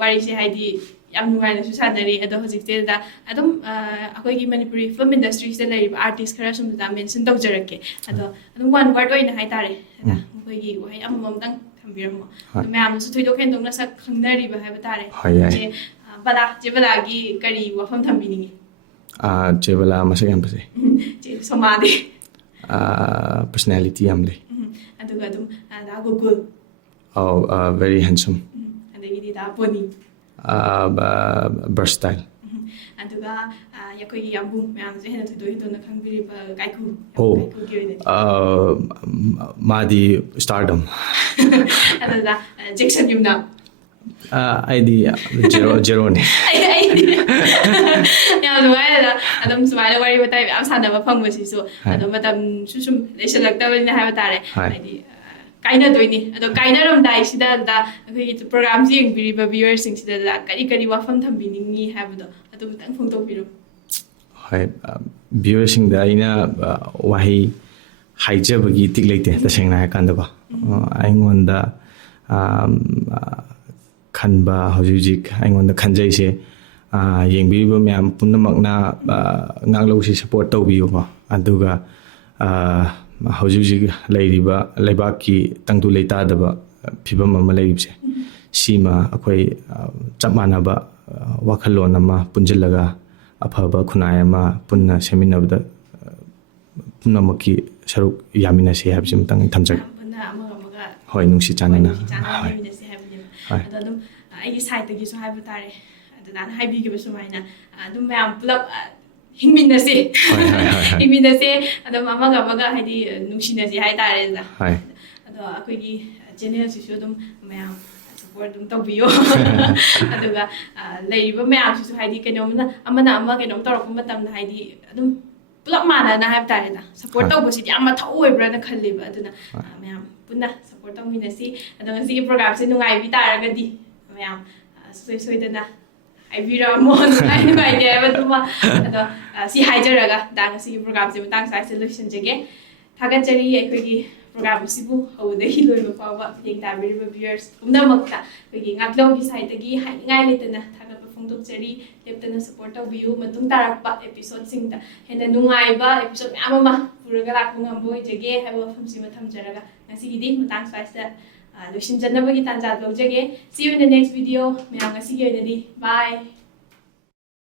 ꯋꯥꯔꯤꯁꯦ ꯍꯥꯏꯗꯤ ꯌꯥꯝ ꯅꯨꯡꯉꯥꯏꯅꯁꯨ ꯁꯥꯟꯅꯔꯤ ꯑꯗꯣ ꯍꯧꯖꯤꯛꯇꯤꯗ ꯑꯗꯨꯝ ꯑꯩꯈꯣꯏꯒꯤ ꯃꯅꯤꯄꯨꯔꯤ ꯐꯤꯂꯝ ꯏꯟꯗꯁꯇ꯭ꯔꯤꯁꯤꯗ ꯂꯩꯔꯤꯕ ꯑꯥꯔꯇꯤꯁ ꯈꯔ ꯁꯨꯝꯗ ꯃꯦꯟꯁꯟ ꯇꯧꯖꯔꯛꯀꯦ ꯑꯗꯣ ꯑꯗꯨꯝ ꯋꯥꯟ ꯋꯥꯔꯗ ꯑꯣꯏꯅ ꯍꯥꯏꯇꯥꯔꯦ ꯃꯈꯣꯏꯒꯤ ꯋꯥꯍꯩ ꯑꯃꯃꯝꯇꯪ ꯊꯝꯕꯤꯔꯝꯃꯣ ꯑꯗꯣ ꯃꯌꯥꯝꯅꯁꯨ ꯊꯣꯏꯗꯣꯛ ꯍꯦꯟꯗꯣꯛꯅ ꯁꯛ ꯈꯪꯅꯔꯤꯕ ꯍꯥꯏꯕ ꯇꯥꯔꯦ ꯆꯦ ꯕꯂꯥꯒꯤ ꯀꯔꯤ ꯋꯥꯐꯝ ꯊꯝꯕꯤꯅꯤꯡꯉꯤ ꯆꯦ ꯕꯂꯥ ꯃꯁꯛ ꯌꯥꯝ ꯐꯖꯩ ꯆꯦ ꯁꯣꯃꯥꯗꯤ ꯄꯔꯁꯣꯅꯦꯂꯤꯇꯤ ꯌꯥꯝ ꯂꯩ ꯑꯗꯨꯒ ꯑꯗꯨꯝ ꯗꯥ ꯒꯣꯀꯨꯜ ꯚꯦꯔꯤ ꯍꯦꯟꯁꯝ ꯑꯗꯒꯤꯗꯤ ꯗꯥ ꯄꯣꯅꯤ versatile ꯑꯗꯨꯒ ꯑꯩꯈꯣꯏꯒꯤ ꯌꯥꯝꯕꯨꯡ ꯃꯌꯥꯝꯁꯨ ꯍꯦꯟꯅ ꯊꯣꯏꯗꯣꯛ ꯍꯦꯟꯗꯣꯛꯅ ꯈꯪꯕꯤꯔꯤꯕ ꯀꯥꯏꯀꯨ ꯀꯥꯏꯀꯨꯒꯤ ꯑꯣꯏꯅꯗꯤ ꯃꯥꯗꯤ ꯁ꯭ꯇꯥꯔꯗꯝ ꯑꯗꯨꯗ ꯖꯦꯛꯁꯟ ꯌꯨꯝꯅꯥꯝ ꯑꯩꯗꯤ ꯖꯦꯔꯣꯅꯤ ꯌꯥꯝ ꯅꯨꯡꯉꯥꯏꯔꯦꯗ ꯑꯗꯨꯝ ꯁꯨꯃꯥꯏꯅ ꯋꯥꯔꯤ ꯋꯥꯇꯥꯏ ꯃꯌꯥꯝ ꯁꯥꯟꯅꯕ ꯐꯪꯕꯁꯤꯁꯨ ꯑꯗꯣ ꯃꯇꯝꯁꯨ ꯁꯨꯝ ꯂꯩꯁꯜꯂꯛꯇꯕꯅꯤꯅ ꯍꯥꯏꯕ ꯇꯥꯔꯦ ꯍꯥꯏꯗꯤ ꯀꯥꯏꯅꯗꯣꯏꯅꯤ ꯑꯗꯣ ꯀꯥꯏꯅꯔꯝꯗꯥꯏꯁꯤꯗ ꯑꯩꯈꯣꯏꯒꯤ ꯄ꯭ꯔꯣꯒ꯭ꯔꯥꯝꯁꯤ ꯌꯦꯡꯕꯤꯔꯤꯕ ꯚꯤꯌꯔꯁꯤꯡꯁꯤꯗ ꯀꯔꯤ ꯋꯥꯐꯝ ꯊꯝꯕꯤꯅꯤꯡꯉꯤ ꯍꯥꯏꯕꯗꯣ ꯑꯗꯨꯝꯇꯪ ꯐꯣꯡꯗꯣꯛꯄꯤꯔꯣ ꯍꯣꯏ ꯚꯤꯌꯔꯁꯤꯡꯗ ꯑꯩꯅ ꯋꯥꯍꯩ ꯍꯥꯏꯖꯕꯒꯤ ꯇꯤꯛ ꯂꯩꯇꯦ ꯇꯁꯦꯡꯅ ꯍꯥꯏꯔꯀꯥꯟꯗꯀꯣ ꯑꯩꯉꯣꯟꯗ ꯈꯟꯕ ꯍꯧꯖꯤꯛ ꯑꯩꯉꯣꯟꯗ ꯈꯟꯖꯩꯁꯦ ꯌꯦꯡꯕꯤꯔꯤꯕ ꯃꯌꯥꯝ ꯄꯨꯝꯅꯃꯛꯅ ꯉꯥꯛꯂꯧꯁꯤ ꯁꯞꯄꯣꯔꯠ ꯇꯧꯕꯤꯌꯨꯀꯣ ꯑꯗꯨꯒ ꯍꯧꯖꯤꯛ ꯂꯩꯔꯤꯕ ꯂꯩꯕꯥꯛꯀꯤ ꯇꯪꯗꯨ ꯂꯩꯇꯥꯗꯕ ꯐꯤꯕꯝ ꯑꯃ ꯂꯩꯔꯤꯕꯁꯦ ꯁꯤꯃ ꯑꯩꯈꯣꯏ ꯆꯞ ꯃꯥꯟꯅꯕ ꯋꯥꯈꯜꯂꯣꯟ ꯑꯃ ꯄꯨꯟꯁꯤꯜꯂꯒ ꯑꯐꯕ ꯈꯨꯟꯅꯥꯏ ꯑꯃ ꯄꯨꯟꯅ ꯁꯦꯝꯃꯤꯟꯅꯕꯗ ꯄꯨꯝꯅꯃꯛꯀꯤ ꯁꯔꯨꯛ ꯌꯥꯃꯤꯟꯅꯁꯤ ꯍꯥꯏꯕꯁꯤꯃꯇꯪ ꯊꯝꯖꯒꯦ ꯍꯣꯏ ꯅꯨꯡꯁꯤ ꯆꯥꯟꯅꯅ ꯂꯩꯃꯤꯟꯅꯁꯤ ꯍꯥꯏꯕꯅꯦꯕ ꯑꯗꯣ ꯑꯗꯨꯝ ꯑꯩꯒꯤ ꯁꯥꯏꯠꯇꯒꯤꯁꯨ ꯍꯥꯏꯕ ꯇꯥꯔꯦ ꯑꯗꯨꯅ ꯍꯥꯏꯕꯤꯈꯤꯕ ꯁꯨꯃꯥꯏꯅ ꯑꯗꯨꯝ ꯃꯌꯥꯝ ꯄꯨꯂꯞ ꯍꯤꯡꯃꯤꯟꯅꯁꯤ ꯍꯤꯡꯃꯤꯟꯅꯁꯤ ꯑꯗꯨꯝ ꯑꯃꯒ ꯍꯥꯏꯗꯤ ꯅꯨꯡꯁꯤꯅꯁꯤ ꯍꯥꯏꯇꯥꯔꯦꯗꯅ ꯑꯗꯣ ꯑꯩꯈꯣꯏꯒꯤ ꯆꯦꯅꯦꯜꯁꯤꯁꯨ ꯑꯗꯨꯝ ꯃꯌꯥꯝ ꯁꯞꯄꯣꯔꯠ ꯑꯗꯨꯝ ꯇꯧꯕꯤꯌꯣ ꯑꯗꯨꯒ ꯂꯩꯔꯤꯕ ꯃꯌꯥꯝꯁꯤꯁꯨ ꯍꯥꯏꯗꯤ ꯑꯃꯅ ꯑꯃ ꯀꯩꯅꯣꯝ ꯇꯧꯔꯛꯄ ꯃꯇꯝꯗ ꯍꯥꯏꯗꯤ ꯑꯗꯨꯝ ꯄꯨꯂꯞ ꯃꯥꯟꯅꯅ ꯍꯥꯏꯕ ꯇꯥꯔꯦꯗ ꯁꯞꯄꯣꯔꯠ ꯇꯧꯕꯁꯤꯗꯤ ꯌꯥꯝ ꯃꯊꯧ ꯑꯣꯏꯕ꯭ꯔꯥꯅ ꯈꯜꯂꯦꯕ ꯑꯗꯨꯅ ꯃꯌꯥꯝ ꯄꯨꯟꯅ ꯁꯞꯄꯣꯔꯠ ꯇꯧꯃꯤꯟꯅꯁꯤ ꯑꯗꯣ ꯉꯁꯤꯒꯤ ꯄ꯭ꯔꯣꯒ꯭ꯔꯥꯝꯁꯦ ꯅꯨꯡꯉꯥꯏꯕꯤ ꯇꯥꯔꯒꯗꯤ ꯃꯌꯥꯝ ꯁꯣꯏꯗꯅ ꯍꯥꯏꯕꯤꯔꯛꯑꯝꯃꯣ ꯅꯨꯡꯉꯥꯏꯇꯦ ꯍꯥꯏꯕꯗꯨꯃ ꯑꯗꯣ ꯁꯤ ꯍꯥꯏꯖꯔꯒ ꯉꯁꯤꯒꯤ ꯄ꯭ꯔꯣꯒ꯭ꯔꯥꯝꯁꯦ ꯃꯇꯥꯡ ꯁ꯭ꯋꯥꯏꯁꯤꯗ ꯂꯣꯏꯁꯤꯟꯖꯒꯦ ꯊꯥꯒꯠꯆꯔꯤ ꯑꯩꯈꯣꯏꯒꯤ ꯄ꯭ꯔꯣꯒ꯭ꯔꯥꯝ ꯑꯁꯤꯕꯨ ꯍꯧꯕꯗꯒꯤ ꯂꯣꯏꯕ ꯐꯥꯎꯕ ꯃꯇꯦꯡ ꯇꯥꯕꯤꯔꯤꯕ ꯚꯤꯌꯔꯁ ꯄꯨꯝꯅꯃꯛꯇ ꯑꯩꯈꯣꯏꯒꯤ ꯉꯥꯛꯂꯧꯒꯤ ꯁꯥꯏꯠꯇꯒꯤ ꯍꯥꯏꯅꯤꯡꯉꯥꯏ ꯂꯩꯇꯅ ꯊꯥꯒꯠꯄ ꯐꯣꯡꯗꯣꯛꯆꯔꯤ ꯂꯦꯞꯇꯅ ꯁꯞꯄꯣꯔꯠ ꯇꯧꯕꯤꯌꯨ ꯃꯇꯨꯡ ꯇꯥꯔꯛꯄ ꯑꯦꯄꯤꯁꯣꯗꯁꯤꯡꯗ ꯍꯦꯟꯅ ꯅꯨꯡꯉꯥꯏꯕ ꯑꯦꯄꯤꯁꯣꯗ ꯃꯌꯥꯝ ꯑꯃ ꯄꯨꯔꯒ ꯂꯥꯛꯄ ꯉꯝꯕ ꯑꯣꯏꯖꯒꯦ ꯍꯥꯏꯕ ꯋꯥꯐꯝꯁꯤꯃ ꯊꯝꯖꯔꯒ ꯉꯁꯤꯒꯤꯗꯤ ꯃꯇꯥꯡ ꯁ꯭ꯋꯥꯏꯁꯤꯗ ꯂꯣꯏꯁꯤꯟꯖꯅꯕꯒꯤ ꯇꯥꯟꯖꯥ ꯂꯧꯖꯒꯦ See you in the next video ꯃꯌꯥꯝ ꯉꯁꯤꯒꯤ ꯑꯣꯏꯅꯗꯤ ꯕꯥꯏ